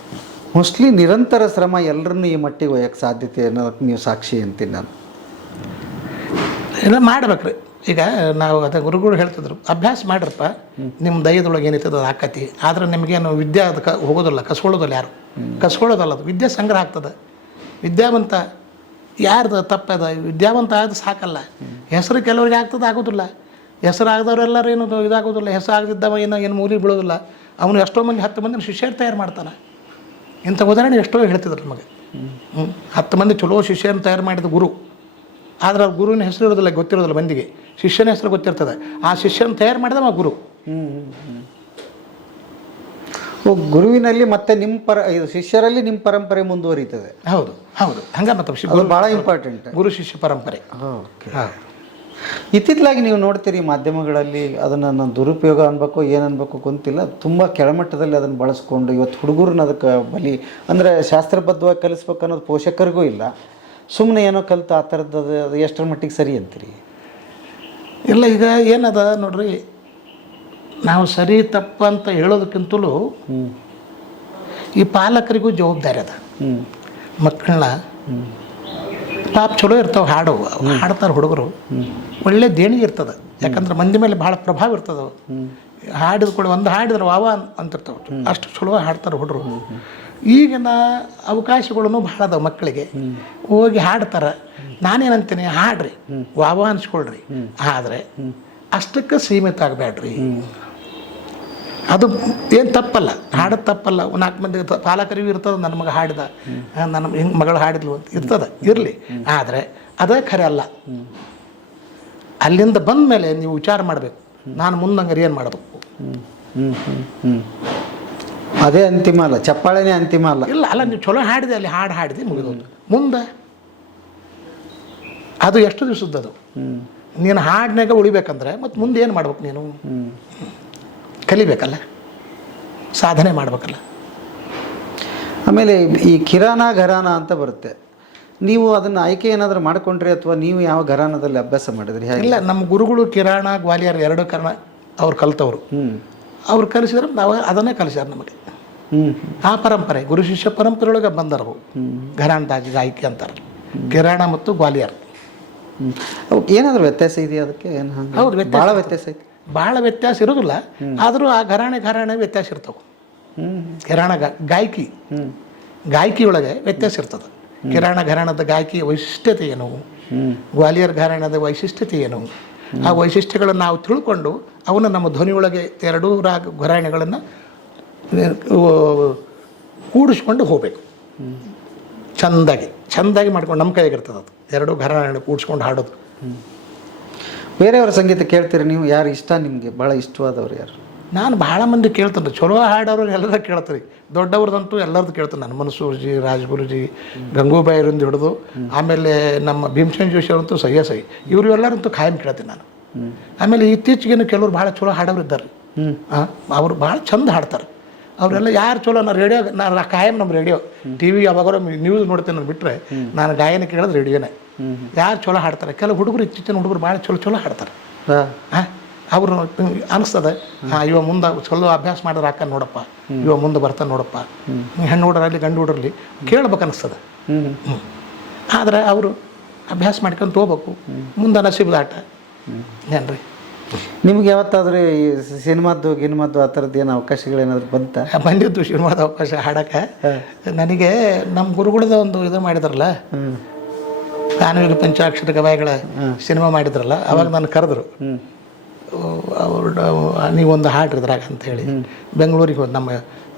ಮೋಸ್ಟ್ಲಿ ನಿರಂತರ ಶ್ರಮ ಎಲ್ಲರನ್ನೂ ಈ ಮಟ್ಟಿಗೆ ಒಯ್ಯೋಕ್ಕೆ ಸಾಧ್ಯತೆ ಅನ್ನೋದಕ್ಕೆ ನೀವು ಸಾಕ್ಷಿ ಅಂತೀನಿ ನಾನು. ಎಲ್ಲ ಮಾಡ್ಬೇಕ್ರಿ. ಈಗ ನಾವು ಅದ ಗುರುಗಳು ಹೇಳ್ತಿದ್ರು, ಅಭ್ಯಾಸ ಮಾಡ್ರಪ್ಪ, ನಿಮ್ಮ ದಯದೊಳಗೆ ಏನಿರ್ತದೆ ಅದು ಆಕತಿ. ಆದರೆ ನಿಮಗೇನು ವಿದ್ಯೆ ಅದಕ್ಕೆ ಹೋಗೋದಿಲ್ಲ, ಕಸ್ಕೊಳ್ಳೋದಿಲ್ಲ ಯಾರು, ಕಸ್ಕೊಳ್ಳೋದಲ್ಲ ಅದು. ವಿದ್ಯೆ ಸಂಗ್ರಹ ಆಗ್ತದೆ. ವಿದ್ಯಾವಂತ ಯಾರ್ದು ತಪ್ಪದ, ವಿದ್ಯಾವಂತ ಆದ ಸಾಕಲ್ಲ. ಹೆಸರು ಕೆಲವ್ರಿಗೆ ಆಗ್ತದೆ, ಆಗೋದಿಲ್ಲ. ಹೆಸರು ಆಗದವ್ರೆಲ್ಲರೂ ಏನು ಇದಾಗೋದಿಲ್ಲ. ಹೆಸರು ಆಗದಿದ್ದವ ಏನು ಮೂಲಿ ಬೀಳೋದಿಲ್ಲ. ಅವನು ಎಷ್ಟೋ ಮಂದಿ 10 ಮಂದಿ ಶಿಷ್ಯರು ತಯಾರು ಮಾಡ್ತಾನೆ. ಇಂಥ ಉದಾಹರಣೆ ಎಷ್ಟೋ ಹೇಳ್ತಿದ್ರು ನಮಗೆ. 10 ಮಂದಿ ಚಲೋ ಶಿಷ್ಯನ ತಯಾರು ಮಾಡಿದ ಗುರು, ಆದರೆ ಅವ್ರ ಗುರುವಿನ ಹೆಸರು ಇರೋದಿಲ್ಲ, ಗೊತ್ತಿರೋದಿಲ್ಲ ಮಂದಿಗೆ. ಶಿಷ್ಯನ ಹೆಸರು ಗೊತ್ತಿರ್ತದೆ. ಆ ಶಿಷ್ಯನ ತಯಾರು ಮಾಡಿದ ಗುರು. ಗುರುವಿನಲ್ಲಿ ಮತ್ತೆ ನಿಮ್ಮ ಇದು ಶಿಷ್ಯರಲ್ಲಿ ನಿಮ್ಮ ಪರಂಪರೆ ಮುಂದುವರಿತದೆ. ಹೌದು ಹೌದು, ಹಂಗೆ ಮತ್ತೆ ಭಾಳ ಇಂಪಾರ್ಟೆಂಟ್ ಗುರು ಶಿಷ್ಯ ಪರಂಪರೆ. ಇತ್ತಿತ್ತಲಾಗಿ ನೀವು ನೋಡ್ತೀರಿ ಮಾಧ್ಯಮಗಳಲ್ಲಿ, ಅದನ್ನು ನಾನು ದುರುಪಯೋಗ ಅನ್ಬೇಕು ಏನು ಅನ್ಬೇಕು ಗೊತ್ತಿಲ್ಲ, ತುಂಬ ಕೆಳಮಟ್ಟದಲ್ಲಿ ಅದನ್ನು ಬಳಸ್ಕೊಂಡು ಇವತ್ತು ಹುಡುಗರನ್ನ ಅದಕ್ಕೆ ಬಲಿ ಅಂದರೆ ಶಾಸ್ತ್ರಬದ್ಧವಾಗಿ ಕಲಿಸ್ಬೇಕು ಅನ್ನೋದು ಪೋಷಕರಿಗೂ ಇಲ್ಲ. ಸುಮ್ಮನೆ ಏನೋ ಕಲಿತು ಆ ಥರದ್ದು ಅದು ಎಷ್ಟರ ಮಟ್ಟಿಗೆ ಸರಿ ಅಂತೀರಿ? ಇಲ್ಲ, ಈಗ ಏನದ ನೋಡ್ರಿ, ನಾವು ಸರಿ ತಪ್ಪು ಅಂತ ಹೇಳೋದಕ್ಕಿಂತಲೂ ಈ ಪಾಲಕರಿಗೂ ಜವಾಬ್ದಾರಿ ಅದ. ಮಕ್ಕಳನ್ನ ಪಾಪ ಚಲೋ ಇರ್ತಾವೆ, ಹಾಡ್ತಾರೆ ಹುಡುಗರು, ಒಳ್ಳೆ ದೇಣಿಗೆ ಇರ್ತದೆ. ಯಾಕಂದ್ರೆ ಮಂದಿ ಮೇಲೆ ಭಾಳ ಪ್ರಭಾವ ಇರ್ತದೆ. ಹಾಡಿದ ಕೂಡ ಒಂದು ಹಾಡಿದ್ರೆ ವಾವ ಅಂತಿರ್ತಾವೆ, ಅಷ್ಟು ಚಲೋ ಹಾಡ್ತಾರೆ ಹುಡುಗರು. ಈಗಿನ ಅವಕಾಶಗಳನ್ನು ಭಾಳ ಅದಾವೆ ಮಕ್ಕಳಿಗೆ. ಹೋಗಿ ಹಾಡ್ತಾರೆ. ನಾನೇನಂತೀನಿ, ಹಾಡ್ರಿ, ವಾವ ಅನ್ಸ್ಕೊಳ್ರಿ, ಆದರೆ ಅಷ್ಟಕ್ಕೆ ಸೀಮಿತ ಆಗಬೇಡ್ರಿ. ಅದು ಏನು ತಪ್ಪಲ್ಲ, ಹಾಡೋದು ತಪ್ಪಲ್ಲ. 4 ಮಂದಿ ಪಾಲಕರಿಗೂ ಇರ್ತದೆ, ನನ್ನ ಮಗ ಹಾಡಿದ, ನನ್ನ ಹಿಂಗೆ ಮಗಳು ಹಾಡಿದ್ಲು ಅಂತ ಇರ್ತದೆ, ಇರಲಿ. ಆದರೆ ಅದೇ ಖರೆ ಅಲ್ಲ. ಅಲ್ಲಿಂದ ಬಂದ ಮೇಲೆ ನೀವು ವಿಚಾರ ಮಾಡಬೇಕು, ನಾನು ಮುಂದಂಗೆ ಏನು ಮಾಡಬೇಕು. ಅದೇ ಅಂತಿಮ ಅಲ್ಲ, ಚಪ್ಪಾಳೆನೇ ಅಂತಿಮ ಅಲ್ಲ. ಇಲ್ಲ ಅಲ್ಲ, ನೀವು ಚಲೋ ಹಾಡಿದೆ, ಅಲ್ಲಿ ಹಾಡಿದೆ ಮುಗಿದೋದು. ಮುಂದೆ ಅದು ಎಷ್ಟು ದಿವಸದ್ದು? ನೀನು ಹಾಡಿನಾಗ ಉಳಿಬೇಕಂದ್ರೆ ಮತ್ತು ಮುಂದೆ ಏನು ಮಾಡ್ಬೇಕು? ನೀನು ಕಲಿಬೇಕಲ್ಲ, ಸಾಧನೆ ಮಾಡ್ಬೇಕಲ್ಲ. ಆಮೇಲೆ ಈ ಕಿರಾನ ಘರಾನ ಅಂತ ಬರುತ್ತೆ, ನೀವು ಅದನ್ನು ಆಯ್ಕೆ ಏನಾದರೂ ಮಾಡ್ಕೊಂಡ್ರಿ ಅಥವಾ ನೀವು ಯಾವ ಘರಾನದಲ್ಲಿ ಅಭ್ಯಾಸ ಮಾಡಿದ್ರಿ? ಇಲ್ಲ, ನಮ್ಮ ಗುರುಗಳು ಕಿರಾಣ ಗ್ವಾಲಿಯರ್ 2 ಕರ್ಣ ಅವ್ರು ಕಲ್ತವ್ರು. ಅವ್ರು ಕಲಿಸಿದ್ರೆ ನಾವು ಅದನ್ನೇ ಕಲಿಸ್ಯಾರ ನಮಗೆ. ಆ ಪರಂಪರೆ ಗುರು ಶಿಷ್ಯ ಪರಂಪರೆ ಒಳಗೆ ಬಂದರು. ಘರಾಣದಾಗಿ ಗಾಯಕಿ ಅಂತಾರೆ, ಕಿರಾಣ ಮತ್ತು ಗ್ವಾಲಿಯರ್. ಏನಾದರೂ ವ್ಯತ್ಯಾಸ ಇದೆಯಾ ಅದಕ್ಕೆ? ಏನು? ಹೌದು, ಭಾಳ ವ್ಯತ್ಯಾಸ ಐತೆ. ಭಾಳ ವ್ಯತ್ಯಾಸ ಇರೋದಿಲ್ಲ, ಆದರೂ ಆ ಘರಾಣೆ ವ್ಯತ್ಯಾಸ ಇರ್ತವೆ. ಕಿರಾಣ ಗಾಯಕಿ ಒಳಗೆ ವ್ಯತ್ಯಾಸ ಇರ್ತದೆ. ಕಿರಾಣ ಘರಾಣದ ಗಾಯಕಿ ವೈಶಿಷ್ಟ್ಯತೆ ಏನು, ಗ್ವಾಲಿಯರ್ ಘರಾಣದ ವೈಶಿಷ್ಟ್ಯತೆ ಏನು, ಆ ವೈಶಿಷ್ಟ್ಯಗಳನ್ನು ನಾವು ತಿಳ್ಕೊಂಡು ಅವನ್ನ ನಮ್ಮ ಧ್ವನಿಯೊಳಗೆ 2 ಘರಾಣೆಗಳನ್ನು ಕೂಡಿಸ್ಕೊಂಡು ಹೋಗಬೇಕು. ಚೆಂದಾಗಿ ಮಾಡ್ಕೊಂಡು ನಮ್ಮ ಕೈಯಾಗಿರ್ತದೆ ಅದು. 2 ಘರಾಣೆ ಕೂಡಿಸ್ಕೊಂಡು ಹಾಡೋದು. ಬೇರೆಯವರ ಸಂಗೀತ ಕೇಳ್ತೀರಿ ನೀವು? ಯಾರು ಇಷ್ಟ ನಿಮಗೆ, ಭಾಳ ಇಷ್ಟವಾದವ್ರು ಯಾರು? ನಾನು ಭಾಳ ಮಂದಿ ಕೇಳ್ತೇನೆ, ಚಲೋ ಹಾಡೋರು ಎಲ್ಲರೂ ಕೇಳ್ತಾರೆ. ದೊಡ್ಡವ್ರದಂತೂ ಎಲ್ಲರದ್ದು ಕೇಳ್ತೇನೆ ನಾನು. ಮನ್ಸೂರ್ಜಿ, ರಾಜ್ಗುರುಜಿ, ಗಂಗೂಬಾಯಿರಿಂದ ಹಿಡಿದು ಆಮೇಲೆ ನಮ್ಮ ಭೀಮಸೇನ್ ಜೋಶಿ ಅವರಂತೂ ಸಹ್ಯ ಇವರು ಎಲ್ಲರಂತೂ ಖಾಯಂ ಕೇಳ್ತೀನಿ ನಾನು. ಆಮೇಲೆ ಇತ್ತೀಚೆಗೇನು ಕೆಲವರು ಭಾಳ ಚಲೋ ಹಾಡೋರು ಇದ್ದಾರೆ. ಅವರು ಭಾಳ ಚಂದ ಹಾಡ್ತಾರೆ. ಅವರೆಲ್ಲ ಯಾರು ಚಲೋ, ನಾನು ಖಾಯಂ ನಮ್ಮ ರೇಡಿಯೋ ಟಿ ವಿ ಯಾವಾಗಾರ ನ್ಯೂಸ್ ನೋಡ್ತೇನೆ ನಾನು ಬಿಟ್ಟರೆ, ನಾನು ಗಾಯನ ಕೇಳೋದು ರೇಡಿಯೋನೇ. ಯಾರು ಚಲೋ ಹಾಡ್ತಾರೆ, ಕೆಲವು ಹುಡುಗರು, ಇತ್ತೀಚಿನ ಹುಡುಗರು ಭಾಳ ಚಲೋ ಹಾಡ್ತಾರೆ. ಅವರು ಅನಿಸ್ತದೆ, ಇವ ಮುಂದೆ ಚಲೋ ಅಭ್ಯಾಸ ಮಾಡಿದ್ರೆ ಅಕ್ಕ ನೋಡಪ್ಪ, ಇವ ಮುಂದೆ ಬರ್ತಾನೆ ನೋಡಪ್ಪ, ಹೆಣ್ಣು ಹುಡುಗರಲ್ಲಿ ಗಂಡು ಹುಡುಗರಲ್ಲಿ ಕೇಳ್ಬೇಕು ಅನ್ನಿಸ್ತದೆ. ಆದರೆ ಅವರು ಅಭ್ಯಾಸ ಮಾಡ್ಕೊಂಡು ಹೋಗ್ಬೇಕು, ಮುಂದೆ ನಸೀಬ್ದಾಟ ಏನ್ರಿ. ನಿಮ್ಗೆ ಯಾವತ್ತಾದರೂ ಈ ಸಿನಿಮಾದ್ದು ಆ ಥರದ್ದು ಏನು ಅವಕಾಶಗಳೇನಾದರೂ ಬಂದಿದ್ದು ಸಿನಿಮಾದ ಅವಕಾಶ ಹಾಡೋಕ್ಕೆ? ನನಗೆ ನಮ್ಮ ಗುರುಗಳದ ಒಂದು ಇದು ಮಾಡಿದ್ರಲ್ಲ, ಕಾನೂರು ಪಂಚಾಕ್ಷರ ಗವಾಯಿಗಳ ಸಿನಿಮಾ ಮಾಡಿದ್ರಲ್ಲ, ಅವಾಗ ನಾನು ಕರೆದ್ರು. ನೀವೊಂದು ಹಾಡ್ರಿ ಇದ್ರಾಗ ಅಂತೇಳಿ ಬೆಂಗಳೂರಿಗೆ ಹೋದ್. ನಮ್ಮ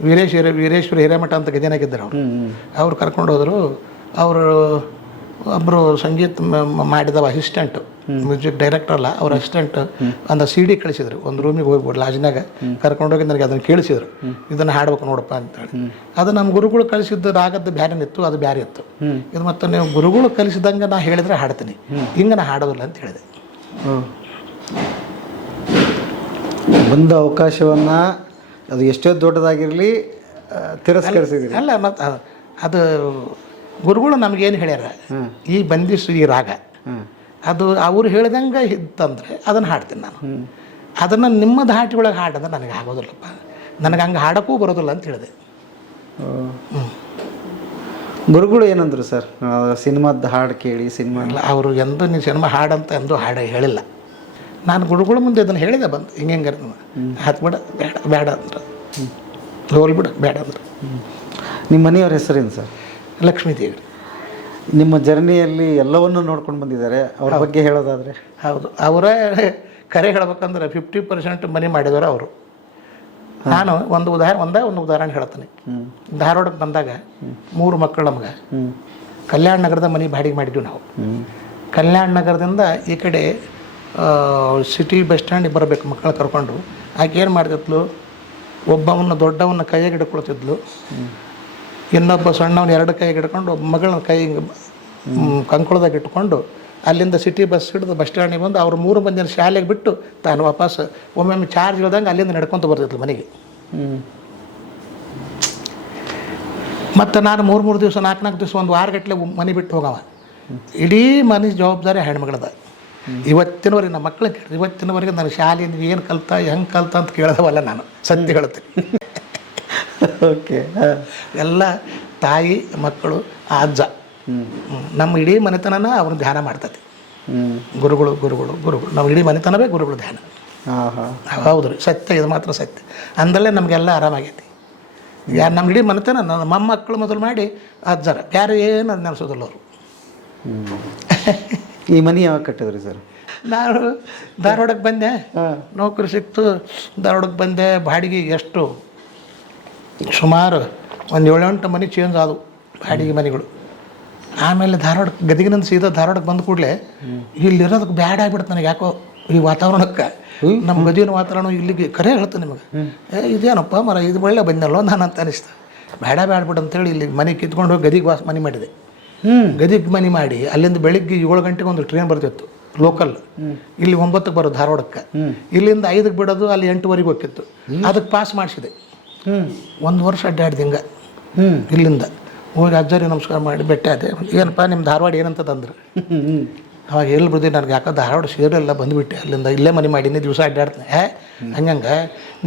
ವೀರೇಶ್ವರ ಹಿರೇಮಠ ಅಂತ ಗಜನಾಗಿದ್ದರು ಅವ್ರು ಕರ್ಕೊಂಡು ಹೋದರು. ಅವರು ಒಬ್ಬರು ಸಂಗೀತ ಮಾಡಿದ ಅಸಿಸ್ಟೆಂಟು ಮ್ಯೂಸಿಕ್ ಡೈರೆಕ್ಟರ್ ಅಲ್ಲ, ಅವ್ರ ಅಸಿಸ್ಟೆಂಟ್ ಒಂದು CD ಕಳಿಸಿದ್ರು. ಒಂದು ರೂಮಿಗೆ ಹೋಗ್ಬಿಡು ಲಾಜ್ನಾಗ ಕರ್ಕೊಂಡೋಗಿ ನನಗೆ ಅದನ್ನು ಕೇಳಿಸಿದ್ರು, ಇದನ್ನು ಹಾಡ್ಬೇಕು ನೋಡಪ್ಪ ಅಂತೇಳಿ. ಅದು ನಮ್ಮ ಗುರುಗಳು ಕಳಿಸಿದ್ದು ರಾಗದ್ದು ಬ್ಯಾರೆ ಇತ್ತು, ಅದು ಬ್ಯಾರೆ ಇತ್ತು. ಇದು ಮತ್ತು ನೀವು ಗುರುಗಳು ಕಲಿಸಿದಂಗೆ ನಾ ಹೇಳಿದ್ರೆ ಹಾಡ್ತೀನಿ, ಹಿಂಗೆ ನಾ ಹಾಡೋದಿಲ್ಲ ಅಂತ ಹೇಳಿದೆ. ಬಂದ ಅವಕಾಶವನ್ನು ಅದು ಎಷ್ಟೋ ದೊಡ್ಡದಾಗಿರಲಿ ತಿರಸ್ಕರಿಸಿದ್ರಿ. ಅಲ್ಲ, ಮತ್ತು ಅದು ಗುರುಗಳು ನಮಗೇನು ಹೇಳ್ಯಾರ, ಈ ಬಂದಿಸು ಈ ರಾಗ ಅದು ಅವ್ರು ಹೇಳ್ದಂಗೆ ಇತ್ತಂದರೆ ಅದನ್ನು ಹಾಡ್ತೀನಿ ನಾನು. ಅದನ್ನು ನಿಮ್ಮ ಧಾಟಿ ಒಳಗೆ ಹಾಡಂದ್ರೆ ನನಗೆ ಆಗೋದಿಲ್ಲಪ್ಪ, ನನಗೆ ಹಂಗೆ ಹಾಡೋಕ್ಕೂ ಬರೋದಿಲ್ಲ ಅಂತ ಹೇಳಿದೆ. ಗುರುಗಳು ಏನಂದ್ರು ಸರ್ ಸಿನಿಮಾದ ಹಾಡು ಕೇಳಿ? ಸಿನಿಮಾ ಇಲ್ಲ, ಅವರು ಎಂದೂ ನೀನು ಸಿನಿಮಾ ಹಾಡಂತ ಎಂದೂ ಹಾಡು ಹೇಳಿಲ್ಲ. ನಾನು ಗುರುಗಳ ಮುಂದೆ ಅದನ್ನು ಹೇಳಿದೆ ಬಂದು, ಹಿಂಗೆ ಹತ್ತು ಬಿಡ ಬೇಡ ಬೇಡ ಅಂದ್ರೆ, ಹೋಲ್ಬಿಡ ಬೇಡ ಅಂದ್ರೆ. ನಿಮ್ಮ ಮನೆಯವ್ರ ಹೆಸರೇನು ಸರ್? ಲಕ್ಷ್ಮೀದೇವಿ. ನಿಮ್ಮ ಜರ್ನಿಯಲ್ಲಿ ಎಲ್ಲವನ್ನೂ ನೋಡ್ಕೊಂಡು ಬಂದಿದ್ದಾರೆ, ಅವ್ರ ಬಗ್ಗೆ ಹೇಳೋದಾದರೆ? ಹೌದು, ಅವರೇ ಕರೆ ಹೇಳ್ಬೇಕಂದ್ರೆ 50% ಮನೆ ಮಾಡಿದವರು ಅವರು. ನಾನು ಒಂದು ಉದಾಹರಣೆ ಹೇಳ್ತೀನಿ. ಧಾರವಾಡಕ್ಕೆ ಬಂದಾಗ 3 ಮಕ್ಕಳು ನಮ್ಗೆ. ಕಲ್ಯಾಣ ನಗರದ ಮನೆ ಬಾಡಿಗೆ ಮಾಡಿದ್ವಿ ನಾವು. ಕಲ್ಯಾಣ ನಗರದಿಂದ ಈ ಕಡೆ ಸಿಟಿ ಬಸ್ ಸ್ಟ್ಯಾಂಡಿಗೆ ಬರಬೇಕು ಮಕ್ಕಳು ಕರ್ಕೊಂಡು. ಆಕೆ ಏನು ಮಾಡ್ತಿದ್ಲು, ಒಬ್ಬವನ್ನ ದೊಡ್ಡವನ್ನ ಕೈಯಾಗಿ ಹಿಡ್ಕೊಳ್ತಿದ್ಲು, ಇನ್ನೊಬ್ಬ ಸಣ್ಣವನ್ನ 2 ಕೈಗೆ ಹಿಡ್ಕೊಂಡು ಒಬ್ಬ ಮಗಳನ್ನ ಕೈ ಕಂಕುಳದಾಗ ಇಟ್ಕೊಂಡು ಅಲ್ಲಿಂದ ಸಿಟಿ ಬಸ್ ಹಿಡಿದು ಬಸ್ ಸ್ಟ್ಯಾಂಡಿಗೆ ಬಂದು ಅವ್ರು 3 ಮಂದಿನ ಶಾಲೆಗೆ ಬಿಟ್ಟು ತಾನು ವಾಪಸ್ ಒಮ್ಮೊಮ್ಮೆ ಚಾರ್ಜ್ ಇಳ್ದಂಗೆ ಅಲ್ಲಿಂದ ನಡ್ಕೊತ ಬರ್ತಿದ್ಲು ಮನೆಗೆ. ಮತ್ತು ನಾನು 3 ದಿವಸ 4 ದಿವಸ ಒಂದು ವಾರಗಟ್ಟಲೆ ಮನೆ ಬಿಟ್ಟು ಹೋಗವ. ಇಡೀ ಮನೆ ಜವಾಬ್ದಾರಿ ಹೆಣ್ಮಗಳದ. ಇವತ್ತಿನವರೆಗೆ ನಮ್ಮ ಮಕ್ಕಳು ಕೇಳಿದ್ರು, ಇವತ್ತಿನವರೆಗೆ ನಾನು ಶಾಲೆಯಿಂದ ಏನು ಕಲ್ತ ಹೆಂಗೆ ಕಲ್ತ ಅಂತ ಕೇಳ್ದವಲ್ಲ, ನಾನು ಸತ್ಯ ಹೇಳ್ತೀನಿ. ಓಕೆ. ಎಲ್ಲ ತಾಯಿ ಮಕ್ಕಳು ಅಜ್ಜ ನಮ್ಮ ಇಡೀ ಮನೆತನ ಅವ್ರನ್ನ ಧ್ಯಾನ ಮಾಡ್ತೈತಿ. ಗುರುಗಳು ಗುರುಗಳು ಗುರುಗಳು ನಮ್ಮ ಇಡೀ ಮನೆತನವೇ ಗುರುಗಳು ಧ್ಯಾನ. ಹೌದು ರೀ, ಸತ್ಯ, ಇದು ಮಾತ್ರ ಸತ್ಯ. ಅಂದಲ್ಲೇ ನಮಗೆಲ್ಲ ಆರಾಮಾಗೈತಿ. ಯಾರು ನಮ್ಮ ಇಡೀ ಮನೆತನ ನನ್ನ ಮೊಮ್ಮಕ್ಕಳು ಮೊದಲು ಮಾಡಿ ಅಜ್ಜರ ಬೇರೆ ಏನು ಅದು ನೆನೆಸೋದಿಲ್ಲ ಅವರು. ಈ ಮನೆ ಯಾವಾಗ ಕಟ್ಟಿದ್ರಿ ಸರ್? ನಾನು ಧಾರವಾಡಕ್ಕೆ ಬಂದೆ, ನೌಕರಿ ಸಿಕ್ತು, ಧಾರವಾಡಕ್ಕೆ ಬಂದೆ. ಬಾಡಿಗೆ ಎಷ್ಟು ಸುಮಾರು ಒಂದು 7-8 ಮನೆ ಚೇಂಜ್ ಆದವು ಬಾಡಿಗೆ ಮನೆಗಳು. ಆಮೇಲೆ ಗದಗಿನಿಂದ ಸೀದಾ ಧಾರವಾಡಕ್ಕೆ ಬಂದ ಕೂಡಲೇ ಇಲ್ಲಿರೋದಕ್ಕೆ ಬ್ಯಾಡ ಆಗ್ಬಿಡುತ್ತೆ ನನಗೆ. ಯಾಕೋ ಈ ವಾತಾವರಣಕ್ಕೆ, ನಮ್ಮ ಗದಿನ ವಾತಾವರಣ ಇಲ್ಲಿಗೆ ಕರೆ ಹೇಳ್ತೇನೆ ನಿಮಗೆ, ಇದೇನಪ್ಪ ಮರ ಇದು ಒಳ್ಳೆ ಬಂದಲ್ಲೋ ನಾನು ಅಂತ ಅನಿಸ್ತು. ಬೇಡ ಬ್ಯಾಡ್ಬಿಡು ಅಂತೇಳಿ ಇಲ್ಲಿ ಮನೆ ಕಿತ್ಕೊಂಡು ಹೋಗಿ ಗದಿಗೆ ಮನೆ ಮಾಡಿದೆ. ಗದಿಗೆ ಮನೆ ಮಾಡಿ ಅಲ್ಲಿಂದ ಬೆಳಿಗ್ಗೆ 7 ಗಂಟೆಗೆ ಒಂದು ಟ್ರೈನ್ ಬರ್ತಿತ್ತು ಲೋಕಲ್, ಇಲ್ಲಿ 9ಕ್ಕೆ ಬರೋದು ಧಾರವಾಡಕ್ಕೆ. ಇಲ್ಲಿಂದ 5ಕ್ಕೆ ಬಿಡೋದು, ಅಲ್ಲಿ 8ವರೆಗೆ ಹೋಗ್ತಿತ್ತು. ಅದಕ್ಕೆ ಪಾಸ್ ಮಾಡಿಸಿದೆ. 1 ವರ್ಷ ಅಡ್ಡಾಡ್ದು ಹಿಂಗೆ. ಇಲ್ಲಿಂದ ಹೋಗಿ ಅಜ್ಜರಿ ನಮಸ್ಕಾರ ಮಾಡಿ ಬೆಟ್ಟ ಅದೇ, ಏನಪ್ಪ ನಿಮ್ಮ ಧಾರವಾಡ ಏನಂತಂದ್ರೆ ಅವಾಗ ಎಲ್ಲಿ ಬಿಡ್ತೀನಿ, ನನಗೆ ಯಾಕೆ ಧಾರವಾಡ ಸೇರೆಲ್ಲ ಬಂದುಬಿಟ್ಟೆ, ಅಲ್ಲಿಂದ ಇಲ್ಲೇ ಮನೆ ಮಾಡೀನಿ, ದಿವಸ ಅಡ್ಡಾಡ್ತೀನಿ. ಹಂಗಂಗೆ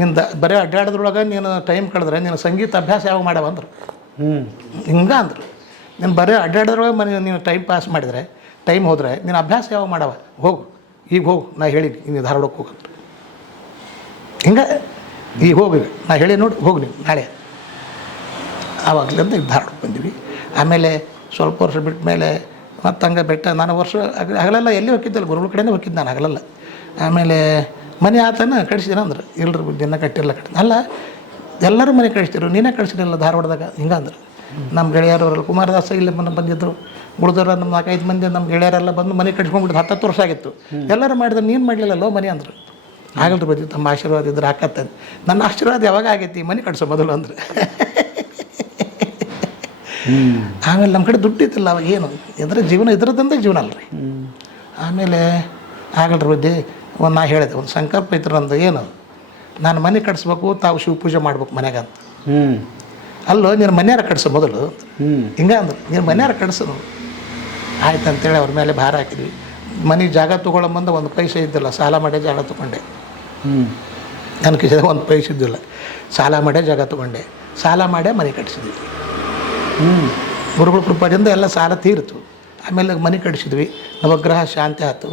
ನಿಂದ ಬರೀ ಅಡ್ಡಾಡೋದ್ರೊಳಗೆ ನೀನು ಟೈಮ್ ಕಳೆದ್ರೆ ನೀನು ಸಂಗೀತ ಅಭ್ಯಾಸ ಯಾವಾಗ ಮಾಡವ ಅಂದರು. ಹಿಂಗೆ ಅಂದರು, ನೀನು ಬರೀ ಅಡ್ಡಾಡೋದ್ರೊಳಗೆ ನೀನು ಟೈಮ್ ಪಾಸ್ ಮಾಡಿದರೆ, ಟೈಮ್ ಹೋದರೆ ನೀನು ಅಭ್ಯಾಸ ಯಾವಾಗ ಮಾಡವ, ಹೋಗು ಈಗ ಹೋಗು, ನಾ ಹೇಳೀನಿ ನೀನು ಧಾರವಾಡಕ್ಕೆ ಹೋಗಂತ. ಹಿಂಗೆ ಈಗ ಹೋಗಿ ನಾ ಹೇಳಿ ನೋಡಿ ಹೋಗಿ ನೀವು ನಾಳೆ. ಆವಾಗಲಿಂದ ಈಗ ಧಾರವಾಡಕ್ಕೆ ಬಂದ್ವಿ. ಆಮೇಲೆ ಸ್ವಲ್ಪ ವರ್ಷ ಬಿಟ್ಟ ಮೇಲೆ ಮತ್ತು ಹಂಗೆ ಬೆಟ್ಟ ನಾನು ವರ್ಷ ಹಗಲೆಲ್ಲ ಎಲ್ಲಿ ಹೋಗಿದ್ದಲ್ಲ, ಗುರುಗಳ ಕಡೆನೇ ಹೋಗಿದ್ದು ನಾನು ಹಗಲೆಲ್ಲ. ಆಮೇಲೆ ಮನೆ ಆತನ ಕಳಿಸಿದೇನ ಅಂದ್ರೆ, ಇಲ್ಲರಿ ದಿನ ಕಟ್ಟಿರಲ್ಲ ಅಲ್ಲ, ಎಲ್ಲರೂ ಮನೆ ಕಳಿಸ್ತಿರು, ನೀನೇ ಕಳಿಸಿರಲ್ಲ ಧಾರವಾಡದಾಗ. ಹಿಂಗೆ ಅಂದ್ರೆ ನಮ್ಮ ಗೆಳೆಯರವರೆಲ್ಲ ಕುಮಾರದಾಸ ಇಲ್ಲಿ ಬಂದಿದ್ದರು, ಉಳಿದವ್ರ ನಮ್ಮ 4-5 ಮಂದಿ ನಮ್ಮ ಗೆಳೆಯರೆಲ್ಲ ಬಂದು ಮನೆ ಕಟ್ಸ್ಕೊಂಡ್ಬಿಟ್ಟು 10 ವರ್ಷ ಆಗಿತ್ತು. ಎಲ್ಲರೂ ಮಾಡಿದ್ರೆ ನೀನು ಮಾಡಲಿಲ್ಲಲ್ಲೋ ಮನೆ ಅಂದರು. ಆಗಲ್ರಿ ಬದ್ದಿ ತಮ್ಮ ಆಶೀರ್ವಾದ ಇದ್ರೆ ಹಾಕತ್ತೆ. ನನ್ನ ಆಶೀರ್ವಾದ ಯಾವಾಗ ಆಗೈತಿ, ಮನೆ ಕಟ್ಸೋ ಮೊದಲು ಅಂದ್ರೆ. ಆಮೇಲೆ ನಮ್ಮ ಕಡೆ ದುಡ್ಡು ಇತ್ತಿಲ್ಲ ಅವಾಗ, ಏನು ಅಂದರೆ ಜೀವನ ಇದ್ರದ್ದಂದೇ ಜೀವನ ಅಲ್ರಿ. ಆಮೇಲೆ ಆಗಲ್ರಿ ಬದ್ದಿ ಒಂದು ನಾ ಹೇಳಿದೆ, ಒಂದು ಸಂಕಲ್ಪ ಇತ್ತು ನಂದು, ಏನು ನಾನು ಮನೆ ಕಟ್ಸ್ಬೇಕು, ತಾವು ಶಿವ ಪೂಜೆ ಮಾಡ್ಬೇಕು ಮನೆಗೆ ಅಂತ. ಅಲ್ಲೋ ನೀನು ಮನೆಯಾರ ಕಟ್ಸೋ ಮೊದಲು ಹಿಂಗೆ ಅಂದ್ರೆ, ನೀನು ಮನೆಯಾರ ಕಟ್ಸೋದು ಆಯ್ತು ಅಂತೇಳಿ ಅವ್ರ ಮೇಲೆ ಭಾರ ಹಾಕಿದ್ವಿ. ಮನೆಗೆ ಜಾಗ ತೊಗೊಳ್ಳೋ ಒಂದು ಪೈಸೆ ಇದ್ದಿಲ್ಲ, ಸಾಲ ಮಾಡೇ ಜಾಗ ತೊಗೊಂಡೆ. ನನ್ನ ಕಿಸಿದಾಗ 1 ಪೈಸೆ ಇದ್ದಿಲ್ಲ, ಸಾಲ ಮಾಡೇ ಜಾಗ ತೊಗೊಂಡೆ, ಸಾಲ ಮಾಡೇ ಮನೆ ಕಟ್ಸಿದ್ವಿ. ಗುರುಗಳ ಕೃಪಾದಿಂದ ಎಲ್ಲ ಸಾಲ ತೀರಿತು. ಆಮೇಲೆ ಮನೆ ಕಟ್ಸಿದ್ವಿ, ನವಗ್ರಹ ಶಾಂತಿ ಆಯ್ತು.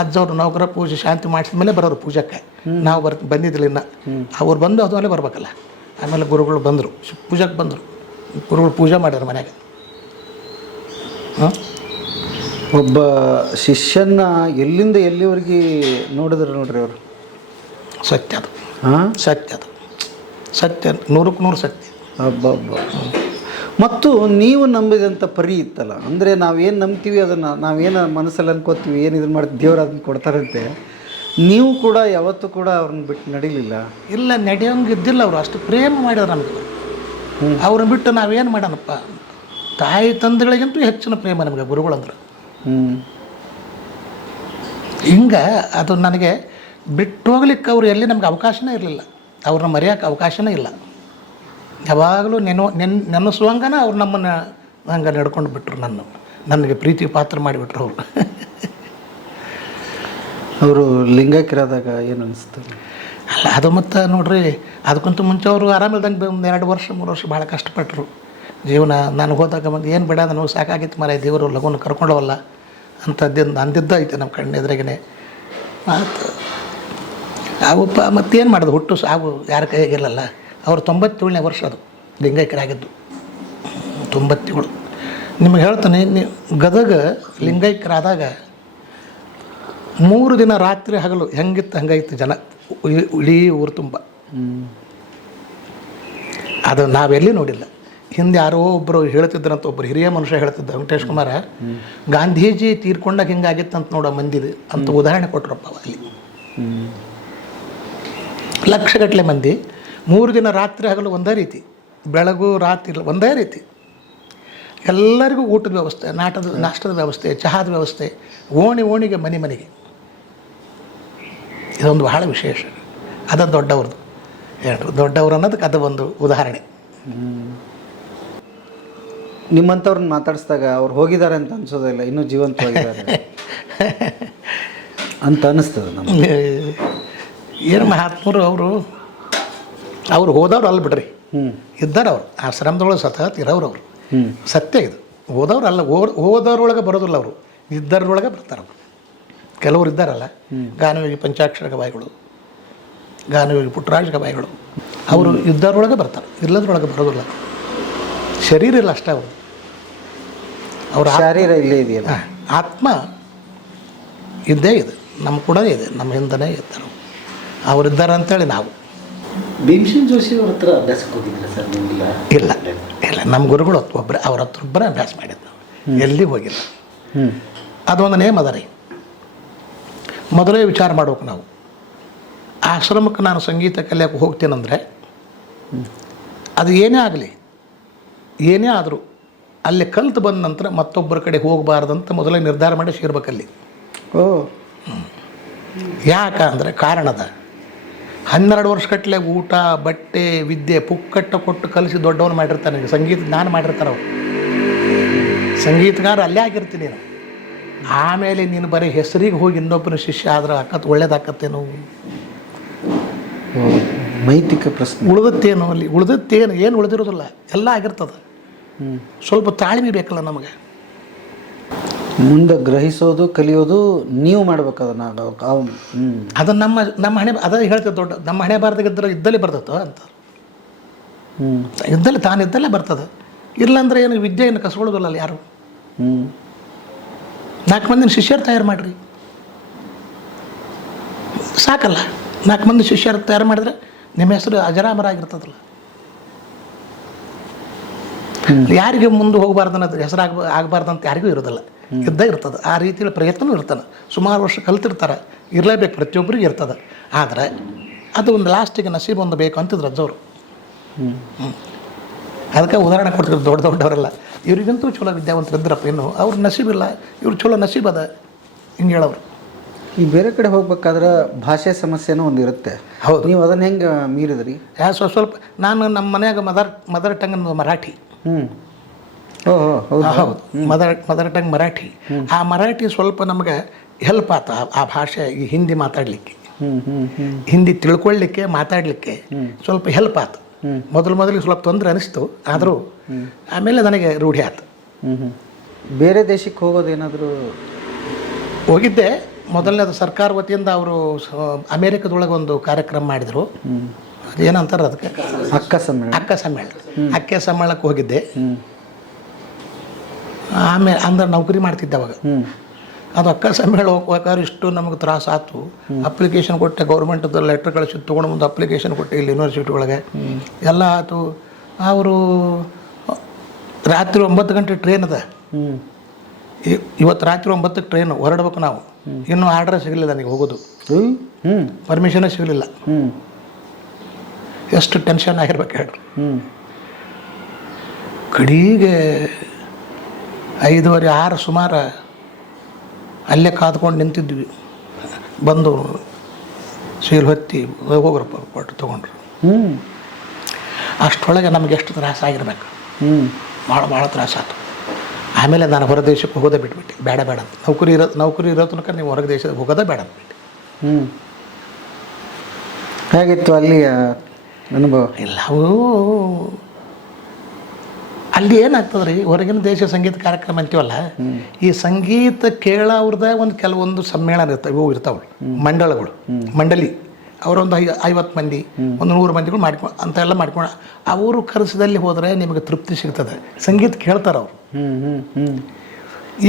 ಅಜ್ಜವ್ರು ನವಗ್ರಹ ಪೂಜೆ ಶಾಂತಿ ಮಾಡಿಸಿದ ಮೇಲೆ ಬರೋರು ಪೂಜಕ್ಕೆ, ನಾವು ಬಂದಿದ್ದಿಲ್ಲ ಇನ್ನು. ಅವ್ರು ಬಂದು ಅದ್ಮೇಲೆ ಬರ್ಬೇಕಲ್ಲ. ಆಮೇಲೆ ಗುರುಗಳು ಬಂದರು, ಪೂಜೆಗೆ ಬಂದರು, ಗುರುಗಳು ಪೂಜೆ ಮಾಡ್ಯಾರ ಮನೆಗೆ. ಒಬ್ಬ ಶಿಷ್ಯನ ಎಲ್ಲಿಂದ ಎಲ್ಲಿವರೆಗೆ ನೋಡಿದ್ರು ನೋಡ್ರಿ ಅವರು. ಸತ್ಯ ಅದು, ಸತ್ಯ ಅದು, ಸತ್ಯ 100ಕ್ಕೆ 100 ಸತ್ಯ. ಹಬ್ಬ ಮತ್ತು ನೀವು ನಂಬಿದಂಥ ಪರಿ ಇತ್ತಲ್ಲ, ಅಂದರೆ ನಾವೇನು ನಂಬ್ತೀವಿ ಅದನ್ನು ನಾವೇನು ಮನಸ್ಸಲ್ಲಿ ಅನ್ಕೋತೀವಿ, ಏನು ಇದನ್ನು ಮಾಡ್ತೀವಿ, ದೇವ್ರು ಅದನ್ನು ಕೊಡ್ತಾರಂತೆ. ನೀವು ಕೂಡ ಯಾವತ್ತೂ ಕೂಡ ಅವ್ರನ್ನ ಬಿಟ್ಟು ನಡೀಲಿಲ್ಲ. ಇಲ್ಲ, ನಡೆಯೋಂಗೆ ಇದ್ದಿಲ್ಲ. ಅವರು ಅಷ್ಟು ಪ್ರೇಮ ಮಾಡಿದ್ರು ನಮಗೆ. ಅವ್ರನ್ನ ಬಿಟ್ಟು ನಾವೇನು ಮಾಡೋಣಪ್ಪ. ತಾಯಿ ತಂದೆಗಳಿಗಂತೂ ಹೆಚ್ಚಿನ ಪ್ರೇಮ ನಮಗೆ ಗುರುಗಳಂದ್ರೆ. ಹಿಂಗೆ ಅದು ನನಗೆ ಬಿಟ್ಟು ಹೋಗ್ಲಿಕ್ಕೆ ಅವರು ಎಲ್ಲಿ ನಮ್ಗೆ ಅವಕಾಶನೇ ಇರಲಿಲ್ಲ. ಅವ್ರನ್ನ ಮರೆಯೋಕೆ ಅವಕಾಶನೇ ಇಲ್ಲ. ಯಾವಾಗಲೂ ನೆನೆಸುವಂಗನ ಅವ್ರು ನಮ್ಮನ್ನು ಹಂಗೆ ನಡ್ಕೊಂಡು ಬಿಟ್ಟರು. ನನಗೆ ಪ್ರೀತಿ ಪಾತ್ರ ಮಾಡಿಬಿಟ್ರು ಅವರು. ಅವರು ಲಿಂಗೈಕ್ಯರಾದಾಗ ಏನು ಅನಿಸ್ತು? ಅಲ್ಲ, ಅದು ಮತ್ತು ನೋಡ್ರಿ, ಅದಕ್ಕಿಂತ ಮುಂಚೆ ಅವರು ಆರಾಮಿಲ್ದಂಗೆ ಒಂದು 2 ವರ್ಷ 3 ವರ್ಷ ಭಾಳ ಕಷ್ಟಪಟ್ಟರು. ಜೀವನ ನಾನು ಹೋದಾಗ ಬಂದು ಏನು ಬೇಡ, ನನಗೆ ಸಾಕಾಗಿತ್ತು ಮರ, ದೇವರು ಲಗುನ ಕರ್ಕೊಂಡವಲ್ಲ ಅಂದಿದ್ದ ಐತೆ ನಮ್ಮ ಕಣ್ಣೆದ್ರಾಗೇ ಮಾತು. ಅವಪ್ಪ ಮತ್ತೇನು ಮಾಡೋದು, ಹುಟ್ಟು ಸಾವು ಯಾರ ಕೈಯಾಗಿರಲ್ಲ. ಅವ್ರು 97ನೇ ವರ್ಷ ಅದು ಲಿಂಗೈಕ್ಯರಾಗಿದ್ದು. 97. ನಿಮಗೆ ಹೇಳ್ತಾನೆ, ಗದಗ ಲಿಂಗೈಕ್ಯರಾದಾಗ 3 ದಿನ ರಾತ್ರಿ ಹಗಲು ಹೆಂಗಿತ್ತು ಹಂಗಾಯ್ತು ಜನ, ಇಡೀ ಊರು ತುಂಬ. ಅದು ನಾವೆಲ್ಲಿ ನೋಡಿಲ್ಲ. ಹಿಂದೆ ಯಾರೋ ಒಬ್ಬರು ಹೇಳ್ತಿದ್ರಂತ, ಒಬ್ಬರು ಹಿರಿಯ ಮನುಷ್ಯ ಹೇಳ್ತಿದ್ದ, ವೆಂಕಟೇಶ್ ಕುಮಾರ, ಗಾಂಧೀಜಿ ತೀರ್ಕೊಂಡಾಗ ಹಿಂಗಾಗಿತ್ತಂತ ನೋಡೋ ಮಂದಿದು ಅಂತ ಉದಾಹರಣೆ ಕೊಟ್ಟರಪ್ಪ. ಅಲ್ಲಿ ಲಕ್ಷಗಟ್ಟಲೆ ಮಂದಿ 3 ದಿನ ರಾತ್ರಿ ಹಗಲು ಒಂದೇ ರೀತಿ, ಬೆಳಗು ರಾತ್ರಿ ಒಂದೇ ರೀತಿ. ಎಲ್ಲರಿಗೂ ಊಟದ ವ್ಯವಸ್ಥೆ, ನಾಷ್ಟದ ವ್ಯವಸ್ಥೆ, ಚಹಾದ ವ್ಯವಸ್ಥೆ, ಓಣಿಗೆ ಮನೆಗೆ. ಇದೊಂದು ಬಹಳ ವಿಶೇಷ. ಅದು ದೊಡ್ಡವ್ರದ್ದು ಹೇಳ್ರು. ದೊಡ್ಡವರು ಅನ್ನೋದಕ್ಕೆ ಅದು ಒಂದು ಉದಾಹರಣೆ. ನಿಮ್ಮಂಥವ್ರನ್ನ ಮಾತಾಡಿಸಿದಾಗ ಅವ್ರು ಹೋಗಿದ್ದಾರೆ ಅಂತ ಅನ್ಸೋದಿಲ್ಲ, ಇನ್ನೂ ಜೀವಂತವಾಗಿದ್ದಾರೆ ಅಂತ ಅನ್ನಿಸ್ತದೆ ನಮಗೆ. ಏನು ಮಹಾತ್ಮರು ಅವರು ಹೋದವ್ರು ಅಲ್ಲ ಬಿಡ್ರಿ, ಇದ್ದಾರೆ ಅವರು ಆಶ್ರಮದೊಳಗೆ ಸತತ ಇರೋರು. ಅವರು ಸತ್ಯ ಇದು. ಹೋದವ್ರು ಅಲ್ಲ, ಹೋದವ್ರೊಳಗೆ ಬರೋದಿಲ್ಲ, ಅವರು ಇದ್ದರೊಳಗೆ ಬರ್ತಾರೆ. ಅವರು ಕೆಲವರು ಇದ್ದಾರಲ್ಲ, ಗಾನಯೋಗಿ ಪಂಚಾಕ್ಷರ ಗವಾಯಿಗಳು, ಗಾನಯೋಗಿ ಪುಟ್ಟರಾಜ ಗವಾಯಿಗಳು, ಅವರು ಇದ್ದರೊಳಗೆ ಬರ್ತಾರೆ, ಇಲ್ಲದ್ರೊಳಗೆ ಬರೋದಿಲ್ಲ. ಶರೀರ ಇಲ್ಲ ಅಷ್ಟೇ ಅವರು. ಅವರ ಶರೀರ ಇಲ್ಲೇ ಇದೆಯಲ್ಲ, ಆತ್ಮ ಇದ್ದೇ ಇದೆ, ನಮ್ಮ ಕೂಡ ಇದೆ, ನಮ್ಮ ಹಿಂದನೇ ಇದ್ದಾರೆ. ಅವರಿದ್ದಾರೆ ಅಂತೇಳಿ ನಾವು. ಭೀಮಸೇನ್ ಜೋಶಿ ಅವ್ರ ಹತ್ರ ಅಭ್ಯಾಸಕ್ಕೆ ಹೋಗಿದ್ರೆ ಸರ್? ಇಲ್ಲ, ನಮ್ಮ ಗುರುಗಳು ಒಬ್ಬರೇ, ಅವ್ರ ಹತ್ರ ಒಬ್ಬರೇ ಅಭ್ಯಾಸ ಮಾಡಿದ್ದು, ಎಲ್ಲಿ ಹೋಗಿಲ್ಲ. ಅದೊಂದು ನೇಮ್ ಅದ ರೀ. ಮೊದಲೇ ವಿಚಾರ ಮಾಡ್ಬೇಕು ನಾವು. ಆಶ್ರಮಕ್ಕೆ ನಾನು ಸಂಗೀತ ಕಲಿಯೋಕೆ ಹೋಗ್ತೇನೆಂದರೆ, ಅದು ಏನೇ ಆಗಲಿ, ಏನೇ ಆದರೂ ಅಲ್ಲಿ ಕಲ್ತು ಬಂದ ನಂತರ ಮತ್ತೊಬ್ಬರ ಕಡೆ ಹೋಗಬಾರ್ದಂತ ಮೊದಲೇ ನಿರ್ಧಾರ ಮಾಡಿ ಸೇರ್ಬೇಕಲ್ಲಿ. ಯಾಕೆ ಅಂದರೆ ಕಾರಣದ 12 ವರ್ಷಗಟ್ಟಲೆ ಊಟ ಬಟ್ಟೆ ವಿದ್ಯೆ ಪುಕ್ಕಟ್ಟ ಕೊಟ್ಟು ಕಲಿಸಿ ದೊಡ್ಡವನು ಮಾಡಿರ್ತಾನೆ. ಸಂಗೀತ ಜ್ಞಾನ ಮಾಡಿರ್ತಾರೆ ಅವರು. ಸಂಗೀತಗಾರ ಅಲ್ಲೇ ಆಗಿರ್ತೀನಿ ನಾನು. ಆಮೇಲೆ ನೀನು ಬರೀ ಹೆಸರಿಗೆ ಹೋಗಿ ಇನ್ನೊಬ್ಬನ ಶಿಷ್ಯ ಆದ್ರೆ ಒಳ್ಳೇದಾಕತ್ತೇನೋ? ನೈತಿಕ ಪ್ರಶ್ನೆ. ಉಳಿದತ್ತೇನು ಅಲ್ಲಿ? ಏನು ಉಳಿದಿರೋದಿಲ್ಲ, ಎಲ್ಲ ಆಗಿರ್ತದೆ. ಸ್ವಲ್ಪ ತಾಳ್ಮೆ ಬೇಕಲ್ಲ ನಮಗೆ. ಮುಂದೆ ಗ್ರಹಿಸೋದು ಕಲಿಯೋದು ನೀವು ಮಾಡ್ಬೇಕು ಅದನ್ನು. ಅದು ನಮ್ಮ ಹಣೆ, ಅದ ಹೇಳ್ತದೆ ದೊಡ್ಡ, ನಮ್ಮ ಹಣೆ ಬಾರದಾಗಿದ್ದರೆ ಇದ್ದಲ್ಲಿ ಬರ್ತದೋ ಅಂತ. ತಾನಿದ್ದಲ್ಲೇ ಬರ್ತದೆ. ಇಲ್ಲಾಂದ್ರೆ ಏನು ವಿದ್ಯೆಯನ್ನು ಕಸ್ಕೊಳ್ಳೋದಿಲ್ಲ ಯಾರು. 4 ಮಂದಿನ ಶಿಷ್ಯರು ತಯಾರು ಮಾಡಿರಿ ಸಾಕಲ್ಲ. 4 ಮಂದಿ ಶಿಷ್ಯರು ತಯಾರು ಮಾಡಿದ್ರೆ ನಿಮ್ಮ ಹೆಸರು ಅಜರಾಮರ ಆಗಿರ್ತದಲ್ಲ. ಯಾರಿಗೆ ಮುಂದೆ ಹೋಗಬಾರ್ದು ಅನ್ನೋದು ಹೆಸರು ಆಗಬಾರ್ದು ಯಾರಿಗೂ ಇರೋದಿಲ್ಲ, ಇದ್ದೇ ಇರ್ತದೆ. ಆ ರೀತಿಯಲ್ಲಿ ಪ್ರಯತ್ನವೂ ಇರ್ತಾನೆ. ಸುಮಾರು ವರ್ಷ ಕಲ್ತಿರ್ತಾರೆ, ಇರಲೇಬೇಕು, ಪ್ರತಿಯೊಬ್ಬರಿಗೆ ಇರ್ತದೆ. ಆದರೆ ಅದು ಒಂದು ಲಾಸ್ಟಿಗೆ ನಸೀಬು ಒಂದು ಬೇಕು ಅಂತಿದ್ರು ಅಜ್ಜವರು. ಅದಕ್ಕೆ ಉದಾಹರಣೆ ಕೊಡ್ತಿದ್ರು ದೊಡ್ಡವರೆಲ್ಲ. ಇವ್ರಿಗಂತೂ ಚಲೋ ವಿದ್ಯಾವಂತರಿದ್ರಪ್ಪ, ಇನ್ನು ಅವ್ರ ನಸೀಬಿಲ್ಲ, ಇವ್ರು ಚಲೋ ನಸೀಬದ ಹಿಂಗೆ ಹೇಳೋರು. ಈ ಬೇರೆ ಕಡೆ ಹೋಗ್ಬೇಕಾದ್ರೆ ಭಾಷೆ ಸಮಸ್ಯೆನೂ ಒಂದು ಇರುತ್ತೆ. ಹೌದು. ನೀವು ಅದನ್ನು ಹೆಂಗೆ ಮೀರಿದ್ರಿ? ಸ್ವಲ್ಪ ನಾನು ನಮ್ಮ ಮನ್ಯಾಗ ಮದರ್ ಟಂಗ್ ಮರಾಠಿ. ಹೌದು, ಮದರ್ ಟಂಗ್ ಮರಾಠಿ. ಆ ಮರಾಠಿ ಸ್ವಲ್ಪ ನಮಗೆ ಹೆಲ್ಪ್ ಆತ. ಆ ಭಾಷೆ ಈ ಹಿಂದಿ ಮಾತಾಡಲಿಕ್ಕೆ, ಹಿಂದಿ ತಿಳ್ಕೊಳ್ಳಿಕ್ಕೆ, ಮಾತಾಡಲಿಕ್ಕೆ ಸ್ವಲ್ಪ ಹೆಲ್ಪ್ ಆಯ್ತು. ಮೊದಲಿಗೆ ಸ್ವಲ್ಪ ತೊಂದರೆ ಅನಿಸ್ತು, ಆದರೂ ಆಮೇಲೆ ನನಗೆ ರೂಢಿ ಆಯ್ತು. ಬೇರೆ ದೇಶಕ್ಕೆ ಹೋಗೋದೇನಾದರೂ ಹೋಗಿದ್ದೆ. ಮೊದಲನೇದು ಸರ್ಕಾರ ವತಿಯಿಂದ ಅವರು ಅಮೇರಿಕದೊಳಗೆ ಒಂದು ಕಾರ್ಯಕ್ರಮ ಮಾಡಿದರು. ಅದೇನಂತಾರೆ ಅದಕ್ಕೆ, ಅಕ್ಕ ಸಮ್ಮೇಳನಕ್ಕೆ ಹೋಗಿದ್ದೆ. ಆಮೇಲೆ ಅಂದ್ರೆ ನೌಕರಿ ಮಾಡ್ತಿದ್ದೆ ಅವಾಗ. ಅದು ಅಕ್ಕ ಸಮ್ಮೇಳನ ಹೋಗ್ಬೇಕಾದ್ರೆ ಇಷ್ಟು ನಮಗೆ ತ್ರಾಸ ಆಯ್ತು. ಅಪ್ಲಿಕೇಶನ್ ಕೊಟ್ಟೆ, ಗೌರ್ಮೆಂಟ್ದು ಲೆಟ್ರ್ ಕಳಿಸಿ ತೊಗೊಂಡು ಮುಂದೆ ಅಪ್ಲಿಕೇಶನ್ ಕೊಟ್ಟೆ ಇಲ್ಲಿ ಯೂನಿವರ್ಸಿಟಿ ಒಳಗೆ ಎಲ್ಲ ಆಯ್ತು. ಅವರು ರಾತ್ರಿ 9 ಗಂಟೆ ಟ್ರೈನ್ ಅದ. ಹ್ಞೂ ಇವತ್ತು ರಾತ್ರಿ 9ಕ್ಕೆ ಟ್ರೈನು ಹೊರಡ್ಬೇಕು ನಾವು. ಇನ್ನೂ ಆರ್ಡರ್ ಸಿಗಲಿಲ್ಲ ನನಗೆ ಹೋಗೋದು. ಹ್ಞೂ ಪರ್ಮಿಷನೇ ಸಿಗಲಿಲ್ಲ. ಹ್ಞೂ ಎಷ್ಟು ಟೆನ್ಷನ್ ಆಗಿರ್ಬೇಕು ಹೇಳ್ರಿ. ಹ್ಞೂ ಕಡೆಗೆ 5:30 6 ಸುಮಾರು ಅಲ್ಲೇ ಕಾದ್ಕೊಂಡು ನಿಂತಿದ್ವಿ. ಬಂದು ಸೀಲ್ ಹೊತ್ತಿ ಹೋಗ್ರಪ್ಪ ಕೊಟ್ಟು ತೊಗೊಂಡ್ರು. ಹ್ಞೂ ಅಷ್ಟರೊಳಗೆ ನಮ್ಗೆ ಎಷ್ಟು ತ್ರಾಸ ಆಗಿರ್ಬೇಕು. ಹ್ಞೂ ಭಾಳ ತ್ರಾಸಾಯ್ತು. ಆಮೇಲೆ ನಾನು ಹೊರ ದೇಶಕ್ಕೆ ಹೋಗೋದೇ ಬಿಟ್ಬಿಟ್ಟೆ. ಬೇಡ ಅಂತ ನೌಕರಿ ಇರೋ ತನಕ ನೀವು ಹೊರಗೆ ದೇಶದ ಹೋಗೋದೇ ಬೇಡ ಅಂದ್ಬಿಟ್ಟು. ಹ್ಞೂ ಹೇಗಿತ್ತು ಅಲ್ಲಿ ಅನುಭವ? ಇಲ್ಲ ಅವು ಅಲ್ಲಿ ಏನಾಗ್ತದೆ ರೀ, ಹೊರಗಿನ ದೇಶ ಸಂಗೀತ ಕಾರ್ಯಕ್ರಮ ಅಂತೀವಲ್ಲ, ಈ ಸಂಗೀತ ಕೇಳೋವ್ರದ ಒಂದು ಕೆಲವೊಂದು ಸಮ್ಮೇಳನ ಇವು ಇರ್ತಾವೆ, ಮಂಡಳಿ ಅವರೊಂದು 50 ಮಂದಿ, ಒಂದು 100 ಮಂದಿಗಳು ಮಾಡ್ಕೊಂಡು ಅಂತೆಲ್ಲ ಮಾಡ್ಕೊಂಡು ಅವರು ಕರೆಸದಲ್ಲಿ ಹೋದರೆ ನಿಮಗೆ ತೃಪ್ತಿ ಸಿಗ್ತದೆ. ಸಂಗೀತ ಕೇಳ್ತಾರೆ ಅವರು.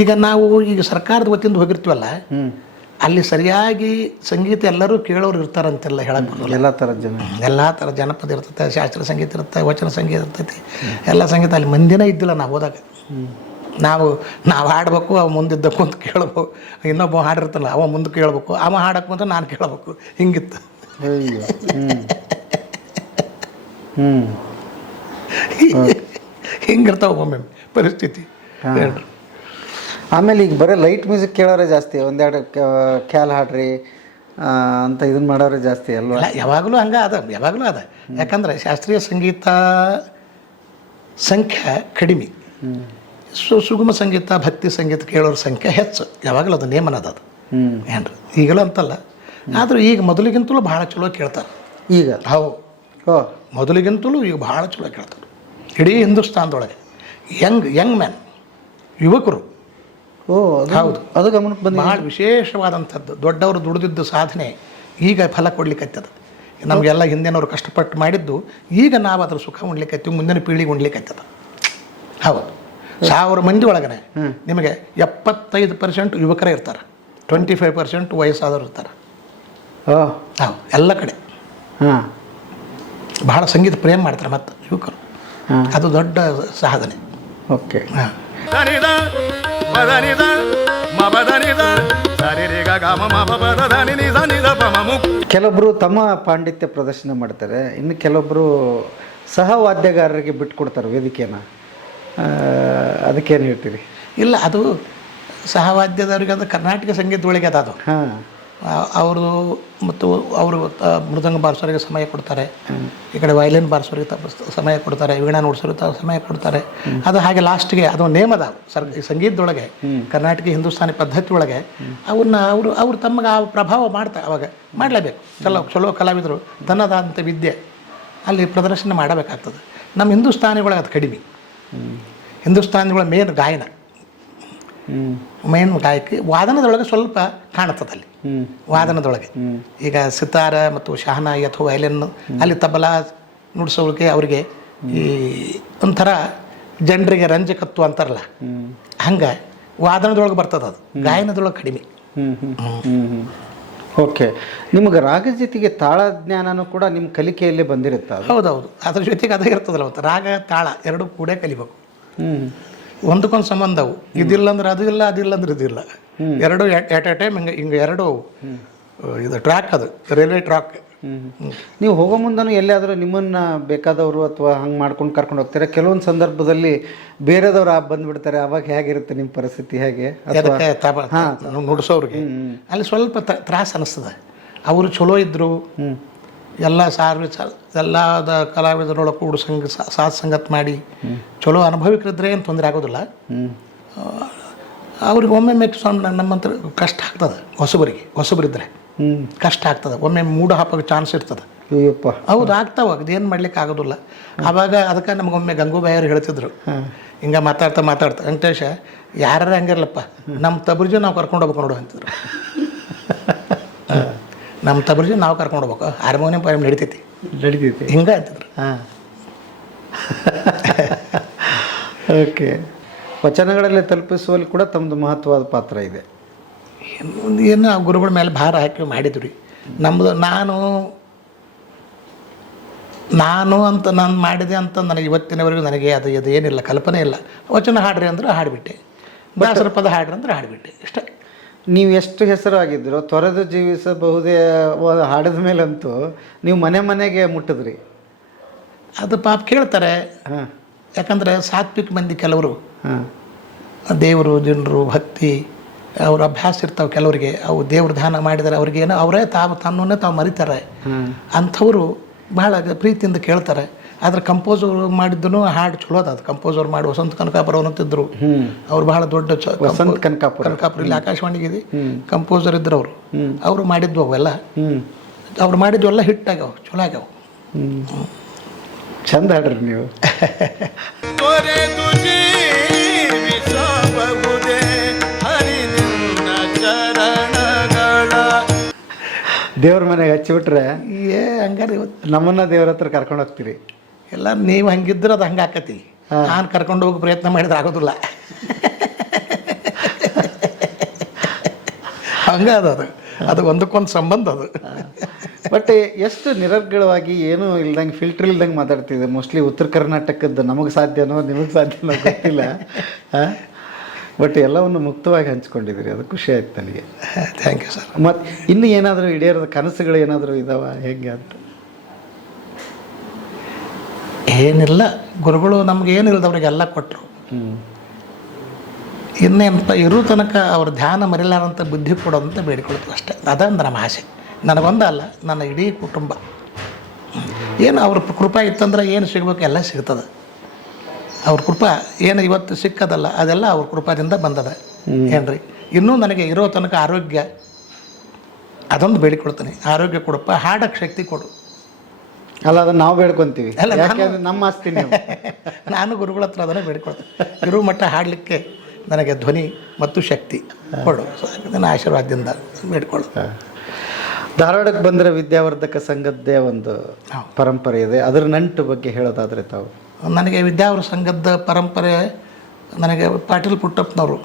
ಈಗ ನಾವು ಈಗ ಸರ್ಕಾರದ ವತಿಯಿಂದ ಹೋಗಿರ್ತೀವಲ್ಲ, ಅಲ್ಲಿ ಸರಿಯಾಗಿ ಸಂಗೀತ ಎಲ್ಲರೂ ಕೇಳೋರು ಇರ್ತಾರಂತೆಲ್ಲ ಹೇಳಕ್ಕೆ ಬರೋಲ್ಲ. ಎಲ್ಲ ಥರದ ಜನಪದ ಇರ್ತೈತೆ, ಶಾಸ್ತ್ರೀಯ ಸಂಗೀತ ಇರುತ್ತೆ, ವಚನ ಸಂಗೀತ ಇರ್ತೈತಿ, ಎಲ್ಲ ಸಂಗೀತ. ಅಲ್ಲಿ ಮಂದಿನೇ ಇದ್ದಿಲ್ಲ ನಾವು ಹೋದಾಗ. ನಾವು ಹಾಡ್ಬೇಕು, ಅವ ಮುಂದಿದ್ದ ಕುಂತು ಕೇಳ್ಬೇಕು, ಇನ್ನೊಬ್ಬ ಹಾಡಿರ್ತಲ್ಲ ಅವ ಮುಂದೆ ಕೇಳ್ಬೇಕು, ಅವ ಹಾಡಕ್ಕೆ ಮುಂದೆ ನಾನು ಕೇಳ್ಬೇಕು, ಹಿಂಗಿತ್ತು. ಹಿಂಗಿರ್ತಾವ ಒಮ್ಮೆ ಪರಿಸ್ಥಿತಿ. ಆಮೇಲೆ ಈಗ ಬರೀ ಲೈಟ್ ಮ್ಯೂಸಿಕ್ ಕೇಳೋರೆ ಜಾಸ್ತಿ, ಒಂದೆರಡು ಕ್ಯಾಲ್ ಹಾಡ್ರಿ ಅಂತ ಇದನ್ನು ಮಾಡೋರೆ ಜಾಸ್ತಿ ಅಲ್ವಾ? ಯಾವಾಗಲೂ ಯಾವಾಗಲೂ ಅದ. ಯಾಕಂದರೆ ಶಾಸ್ತ್ರೀಯ ಸಂಗೀತ ಸಂಖ್ಯೆ ಕಡಿಮೆ, ಸುಗಮ ಸಂಗೀತ ಭಕ್ತಿ ಸಂಗೀತ ಕೇಳೋರ ಸಂಖ್ಯೆ ಹೆಚ್ಚು. ಯಾವಾಗಲೂ ಅದು ನೇಮನ ಅದು ಏನ್ರಿ, ಈಗಲೂ ಅಂತಲ್ಲ. ಆದರೂ ಈಗ ಮೊದಲಿಗಿಂತಲೂ ಭಾಳ ಚಲೋ ಕೇಳ್ತಾರೆ ಈಗ. ಮೊದಲಿಗಿಂತಲೂ ಈಗ ಭಾಳ ಚಲೋ ಕೇಳ್ತಾರೆ. ಇಡೀ ಹಿಂದೂಸ್ತಾನದೊಳಗೆ ಯಂಗ್ ಮ್ಯಾನ್, ಯುವಕರು. ಹೌದು, ಅದು ಗಮನಕ್ಕೆ ಬಂದು ಭಾಳ ವಿಶೇಷವಾದಂಥದ್ದು. ದೊಡ್ಡವರು ದುಡಿದಿದ್ದು ಸಾಧನೆ ಈಗ ಫಲ ಕೊಡ್ಲಿಕ್ಕತ್ತದ. ನಮಗೆಲ್ಲ ಹಿಂದಿನವ್ರು ಕಷ್ಟಪಟ್ಟು ಮಾಡಿದ್ದು ಈಗ ನಾವು ಅದ್ರ ಸುಖ ಉಣ್ಲಿಕ್ಕತ್ತೀವಿ, ಮುಂದಿನ ಪೀಳಿಗೆ ಉಣ್ಲಿಕ್ಕತ್ತದ. ಹೌದು, 1000 ಮಂದಿ ಒಳಗನೆ ನಿಮಗೆ 75% ಯುವಕರೇ ಇರ್ತಾರೆ, 25% ವಯಸ್ಸಾದವರು ಇರ್ತಾರೆ. ಹೌದು, ಎಲ್ಲ ಕಡೆ ಭಾಳ ಸಂಗೀತ ಪ್ರೇಮ ಮಾಡ್ತಾರೆ ಮತ್ತು ಯುವಕರು. ಅದು ದೊಡ್ಡ ಸಾಧನೆ. ಓಕೆ. ಕೆಲವೊಬ್ಬರು ತಮ್ಮ ಪಾಂಡಿತ್ಯ ಪ್ರದರ್ಶನ ಮಾಡ್ತಾರೆ, ಇನ್ನು ಕೆಲವೊಬ್ಬರು ಸಹ ವಾದ್ಯಗಾರರಿಗೆ ಬಿಟ್ಕೊಡ್ತಾರೆ ವೇದಿಕೆನ. ಅದಕ್ಕೇನು ಹೇಳ್ತೀರಿ? ಇಲ್ಲ, ಅದು ಸಹವಾದ್ಯದವ್ರಿಗೆ ಅದು ಕರ್ನಾಟಕ ಸಂಗೀತದೊಳಗೆ ಅದು. ಅವರು ಮತ್ತು ಅವರು ಮೃದಂಗ ಬಾರಿಸೋರಿಗೆ ಸಮಯ ಕೊಡ್ತಾರೆ, ಈ ಕಡೆ ವಯಲಿನ್ ಬಾರಿಸೋರಿಗೆ ಸಮಯ ಕೊಡ್ತಾರೆ, ವೀಣಾ ನುಡಿಸೋರಿಗೆ ಸಮಯ ಕೊಡ್ತಾರೆ. ಅದು ಹಾಗೆ ಲಾಸ್ಟ್ಗೆ ಅದು ನೇಮದ ಸಂಗೀತದೊಳಗೆ ಕರ್ನಾಟಕ ಹಿಂದೂಸ್ತಾನಿ ಪದ್ಧತಿ ಒಳಗೆ ಅವ್ರು ತಮಗೆ ಆ ಪ್ರಭಾವ ಮಾಡ್ತಾರೆ. ಅವಾಗ ಮಾಡಲೇಬೇಕು. ಚಲೋ ಕಲಾವಿದರು ತನ್ನದಾದಂಥ ವಿದ್ಯೆ ಅಲ್ಲಿ ಪ್ರದರ್ಶನ ಮಾಡಬೇಕಾಗ್ತದೆ. ನಮ್ಮ ಹಿಂದೂಸ್ತಾನಿಗಳಿಗೆ ಅದು ಕಡಿಮೆ. ಹಿಂದೂಸ್ತಾನಿಗಳ ಮೇನ್ ಗಾಯನ, ಮೇನ್ ಗಾಯಕಿ ವಾದನದೊಳಗೆ ಸ್ವಲ್ಪ ಕಾಣುತ್ತದೆ. ಅಲ್ಲಿ ವಾದನದೊಳಗೆ ಈಗ ಸಿತಾರ ಮತ್ತು ಶಹನಾಯಿ ಅಥವಾ ವಯಲಿನ್, ಅಲ್ಲಿ ತಬಲಾ ನುಡಿಸೋರಿಗೆ ಅವರಿಗೆ ಈ ಒಂಥರ ಜನರಿಗೆ ರಂಜಕತ್ವ ಅಂತಾರಲ್ಲ, ಹಂಗೆ ವಾದನದೊಳಗೆ ಬರ್ತದೆ. ಅದು ಗಾಯನದೊಳಗೆ ಕಡಿಮೆ. ಓಕೆ. ನಿಮಗೆ ರಾಗ ಜೊತೆಗೆ ತಾಳ ಜ್ಞಾನನೂ ಕೂಡ ನಿಮ್ಮ ಕಲಿಕೆಯಲ್ಲೇ ಬಂದಿರುತ್ತೆ? ಹೌದೌದು, ಅದ್ರ ಜೊತೆಗೆ ಅದೇ ಇರ್ತದಲ್ಲ. ಮತ್ತು ರಾಗ ತಾಳ ಎರಡೂ ಕೂಡ ಕಲಿಬೇಕು. ಒಂದಕ್ಕೊಂದು ಸಂಬಂಧ ಅವು. ಇದಿಲ್ಲ ಅಂದ್ರೆ ಅದು ಇಲ್ಲ, ಅದಿಲ್ಲ ಅಂದ್ರೆ ಇದಿಲ್ಲ. ಎರಡು ಎಟ್ ಎ ಟೈಮ್ ಹಿಂಗೆ ಎರಡು ಇದು ಟ್ರ್ಯಾಕ್, ಅದು ರೈಲ್ವೆ ಟ್ರ್ಯಾಕ್. ನೀವು ಹೋಗೋ ಮುಂದೂ ಎಲ್ಲಾದರೂ ನಿಮ್ಮನ್ನು ಬೇಕಾದವರು ಅಥವಾ ಹಂಗೆ ಮಾಡ್ಕೊಂಡು ಕರ್ಕೊಂಡು ಹೋಗ್ತಾರೆ? ಕೆಲವೊಂದು ಸಂದರ್ಭದಲ್ಲಿ ಬೇರೆದವ್ರು ಬಂದುಬಿಡ್ತಾರೆ, ಅವಾಗ ಹೇಗಿರುತ್ತೆ ನಿಮ್ಮ ಪರಿಸ್ಥಿತಿ? ಹೇಗೆ ನುಡಿಸೋರಿಗೆ ಅಲ್ಲಿ ಸ್ವಲ್ಪ ತ್ರಾಸ ಅನ್ನಿಸ್ತದೆ. ಅವರು ಚಲೋ ಇದ್ದರು, ಎಲ್ಲ ಎಲ್ಲದ ಕಲಾವಿದರೊಳಗೆ ಕೂಡ ಸಾಥ್ ಸಂಗತ್ ಮಾಡಿ ಚಲೋ ಅನುಭವಿಕರಿದ್ರೆ ಏನು ತೊಂದರೆ ಆಗೋದಿಲ್ಲ. ಅವ್ರಿಗೆ ಒಮ್ಮೆ ನಮ್ಮಂತ ಕಷ್ಟ ಆಗ್ತದೆ. ಹೊಸಬರಿದ್ದರೆ ಕಷ್ಟ ಆಗ್ತದೆ. ಒಮ್ಮೆ ಮೂಡ ಹಾಕೋಕ್ಕೆ ಚಾನ್ಸ್ ಇರ್ತದೆ. ಹೌದು, ಆಗ್ತಾವೆ. ಅದೇನು ಮಾಡ್ಲಿಕ್ಕೆ ಆಗೋದಿಲ್ಲ. ಆವಾಗ ಅದಕ್ಕೆ ನಮಗೊಮ್ಮೆ ಗಂಗೂಬಾಯಿಯವ್ರು ಹೇಳ್ತಿದ್ರು, ಹಿಂಗೆ ಮಾತಾಡ್ತಾ ವೆಂಕಟೇಶ ಯಾರು ಹಂಗಿರ್ಲಪ್ಪ, ನಮ್ಮ ತಬ್ರಜಿ ನಾವು ಕರ್ಕೊಂಡು ಹೋಗ್ಬೇಕು ನೋಡು ಅಂತಿದ್ರು. ನಮ್ಮ ತಬ್ರಜಿ ನಾವು ಕರ್ಕೊಂಡು ಹೋಗ್ಬೇಕು, ಹಾರ್ಮೋನಿಯಂ ನಡೀತೈತಿ ಹಿಂಗೆ ಅಂತಿದ್ರು. ಓಕೆ. ವಚನಗಳಲ್ಲಿ ತಲುಪಿಸುವಲ್ಲಿ ಕೂಡ ತಮ್ಮದು ಮಹತ್ವದ ಪಾತ್ರ ಇದೆ. ಏನು ಗುರುಗಳ ಮೇಲೆ ಭಾರ ಹಾಕಿ ಮಾಡಿದ್ವಿ. ನಮ್ಮದು ನಾನು ನಾನು ಅಂತ ನಾನು ಮಾಡಿದೆ ಅಂತ ನನಗೆ ಇವತ್ತಿನವರೆಗೂ ನನಗೆ ಅದು ಏನಿಲ್ಲ, ಕಲ್ಪನೆ ಇಲ್ಲ. ವಚನ ಹಾಡ್ರಿ ಅಂದ್ರೆ ಹಾಡಿಬಿಟ್ಟೆ, ದಾಸರ ಪದ ಹಾಡ್ರಿ ಅಂದ್ರೆ ಹಾಡಿಬಿಟ್ಟೆ, ಇಷ್ಟೇ. ನೀವು ಎಷ್ಟು ಹೆಸರಾಗಿದ್ರು ತೊರೆದು ಜೀವಿಸಬಹುದೇ ಹಾಡಿದ ಮೇಲಂತೂ ನೀವು ಮನೆ ಮನೆಗೆ ಮುಟ್ಟಿದ್ರಿ. ಅದು ಪಾಪ ಕೇಳ್ತಾರೆ. ಹಾಂ ಯಾಕಂದರೆ ಸಾತ್ವಿಕ ಮಂದಿ ಕೆಲವರು ಹಾಂ ದೇವರು ಜನರು ಭಕ್ತಿ ಅವ್ರ ಅಭ್ಯಾಸ ಇರ್ತಾವೆ ಕೆಲವರಿಗೆ. ಅವು ದೇವ್ರ ಧ್ಯಾನ ಮಾಡಿದರೆ ಅವ್ರಿಗೇನೋ ಅವರೇ ತನ್ನನ್ನೇ ತಾವು ಮರಿತಾರೆ. ಅಂಥವರು ಬಹಳ ಪ್ರೀತಿಯಿಂದ ಕೇಳ್ತಾರೆ. ಆದರೆ ಕಂಪೋಸರ್ ಮಾಡಿದ್ದೂ ಹಾಡು ಚಲೋ ಅದು. ಕಂಪೋಸರ್ ಮಾಡಿ ವಸಂತ ಕನಕಾಪುರ ಅನ್ನಂತಿದ್ರು. ಅವ್ರು ಬಹಳ ದೊಡ್ಡ ವಸಂತ ಕನಕಾಪುರ ಇಲ್ಲಿ ಆಕಾಶವಾಣಿಗಿದೆ ಕಂಪೋಸರ್ ಇದ್ರು ಅವರು. ಅವರು ಮಾಡಿದ್ವು ಅವೆಲ್ಲ, ಅವ್ರು ಮಾಡಿದ್ವು ಎಲ್ಲ ಹಿಟ್ ಆಗ್ಯಾವ, ಚಲೋ ಆಗ್ಯಾವ. ಚಂದ ಹಾಡ್ರಿ ನೀವು. ದೇವ್ರ ಮನೆಗೆ ಹಚ್ಚಿಬಿಟ್ರೆ ಹಂಗಾರೆ ಇವತ್ತು ನಮ್ಮನ್ನ ದೇವ್ರ ಹತ್ರ ಕರ್ಕೊಂಡು ಹೋಗ್ತೀರಿ. ಎಲ್ಲ ನೀವು ಹಂಗಿದ್ರೆ ಅದು ಹಂಗೆ ಆಕತಿ. ನಾನು ಕರ್ಕೊಂಡು ಹೋಗಿ ಪ್ರಯತ್ನ ಮಾಡಿದ್ರೆ ಆಗೋದಿಲ್ಲ. ಹಂಗೆ ಅದು ಒಂದಕ್ಕೊಂದು ಸಂಬಂಧ ಅದು. ಬಟ್ ಎಷ್ಟು ನಿರರ್ಗಳವಾಗಿ ಏನೂ ಇಲ್ದಂಗೆ ಫಿಲ್ಟರ್ ಇಲ್ದಂಗೆ ಮಾತಾಡ್ತಿದ್ದೆ. ಮೋಸ್ಟ್ಲಿ ಉತ್ತರ ಕರ್ನಾಟಕದ್ದು ನಮಗೆ ಸಾಧ್ಯನೋ ನಿಮಗೆ ಸಾಧ್ಯನೋ ಗೊತ್ತಿಲ್ಲ. ಬಟ್ ಎಲ್ಲವನ್ನು ಮುಕ್ತವಾಗಿ ಹಂಚ್ಕೊಂಡಿದ್ದೀರಿ, ಅದು ಖುಷಿ ಆಯ್ತು ನನಗೆ. Thank you sir. ಮತ್ತು ಇನ್ನು ಏನಾದರೂ ಈಡೇರದ ಕನಸುಗಳು ಏನಾದರೂ ಇದಾವ ಹೇಗೆ ಅಂತ? ಏನಿಲ್ಲ, ಗುರುಗಳು ನಮ್ಗೆ ಏನಿಲ್ಲದವ್ರಿಗೆಲ್ಲ ಕೊಟ್ಟರು. ಇನ್ನೇನಪ್ಪ ಇರೋ ತನಕ ಅವ್ರ ಧ್ಯಾನ ಮರಿಲಾರಂಥ ಬುದ್ಧಿ ಕೊಡೋಂತ ಬೇಡಿಕೊಳ್ತೀವಿ ಅಷ್ಟೇ. ಅದಂದ್ರೆ ನಮ್ಮ ಆಸೆ. ನನಗೊಂದಲ್ಲ, ನನ್ನ ಇಡೀ ಕುಟುಂಬ. ಏನು ಅವ್ರ ಕೃಪಾ ಇತ್ತಂದ್ರೆ ಏನು ಸಿಗ್ಬೇಕು ಎಲ್ಲ ಸಿಗ್ತದೆ. ಅವ್ರ ಕೃಪಾ ಏನು ಇವತ್ತು ಸಿಕ್ಕದಲ್ಲ ಅದೆಲ್ಲ ಅವ್ರ ಕೃಪಾದಿಂದ ಬಂದದ. ಏನ್ರಿ ಇನ್ನೂ ನನಗೆ ಇರೋ ತನಕ ಆರೋಗ್ಯ, ಅದೊಂದು ಬೇಡಿಕೊಳ್ತೀನಿ. ಆರೋಗ್ಯ ಕೊಡಪ್ಪ, ಹಾಡಕ್ಕೆ ಶಕ್ತಿ ಕೊಡು. ಅಲ್ಲ, ಅದನ್ನು ನಾವು ಬೇಡ್ಕೊತೀವಿ. ಅಲ್ಲ, ಯಾಕೆಂದ್ರೆ ನಮ್ಮ ಆಸ್ತಿ ನೀವು. ನಾನು ಗುರುಗಳ ಹತ್ರ ಅದನ್ನೇ ಬೇಡಿಕೊಳ್ತೀನಿ. ಇರೋ ಮಟ್ಟ ಹಾಡಲಿಕ್ಕೆ ನನಗೆ ಧ್ವನಿ ಮತ್ತು ಶಕ್ತಿ ಕೊಡು. ನನ್ನ ಆಶೀರ್ವಾದದಿಂದ ಬೇಡ್ಕೊಳ್ಳು. ಧಾರವಾಡಕ್ಕೆ ಬಂದರೆ ವಿದ್ಯಾವರ್ಧಕ ಸಂಘದ್ದೇ ಒಂದು ಪರಂಪರೆ ಇದೆ. ಅದರ ನಂಟು ಬಗ್ಗೆ ಹೇಳೋದಾದರೆ ತಾವು? ನನಗೆ ವಿದ್ಯಾವರ ಸಂಘದ ಪರಂಪರೆ ನನಗೆ ಪಾಟೀಲ್ ಪುಟ್ಟಪ್ಪನವರು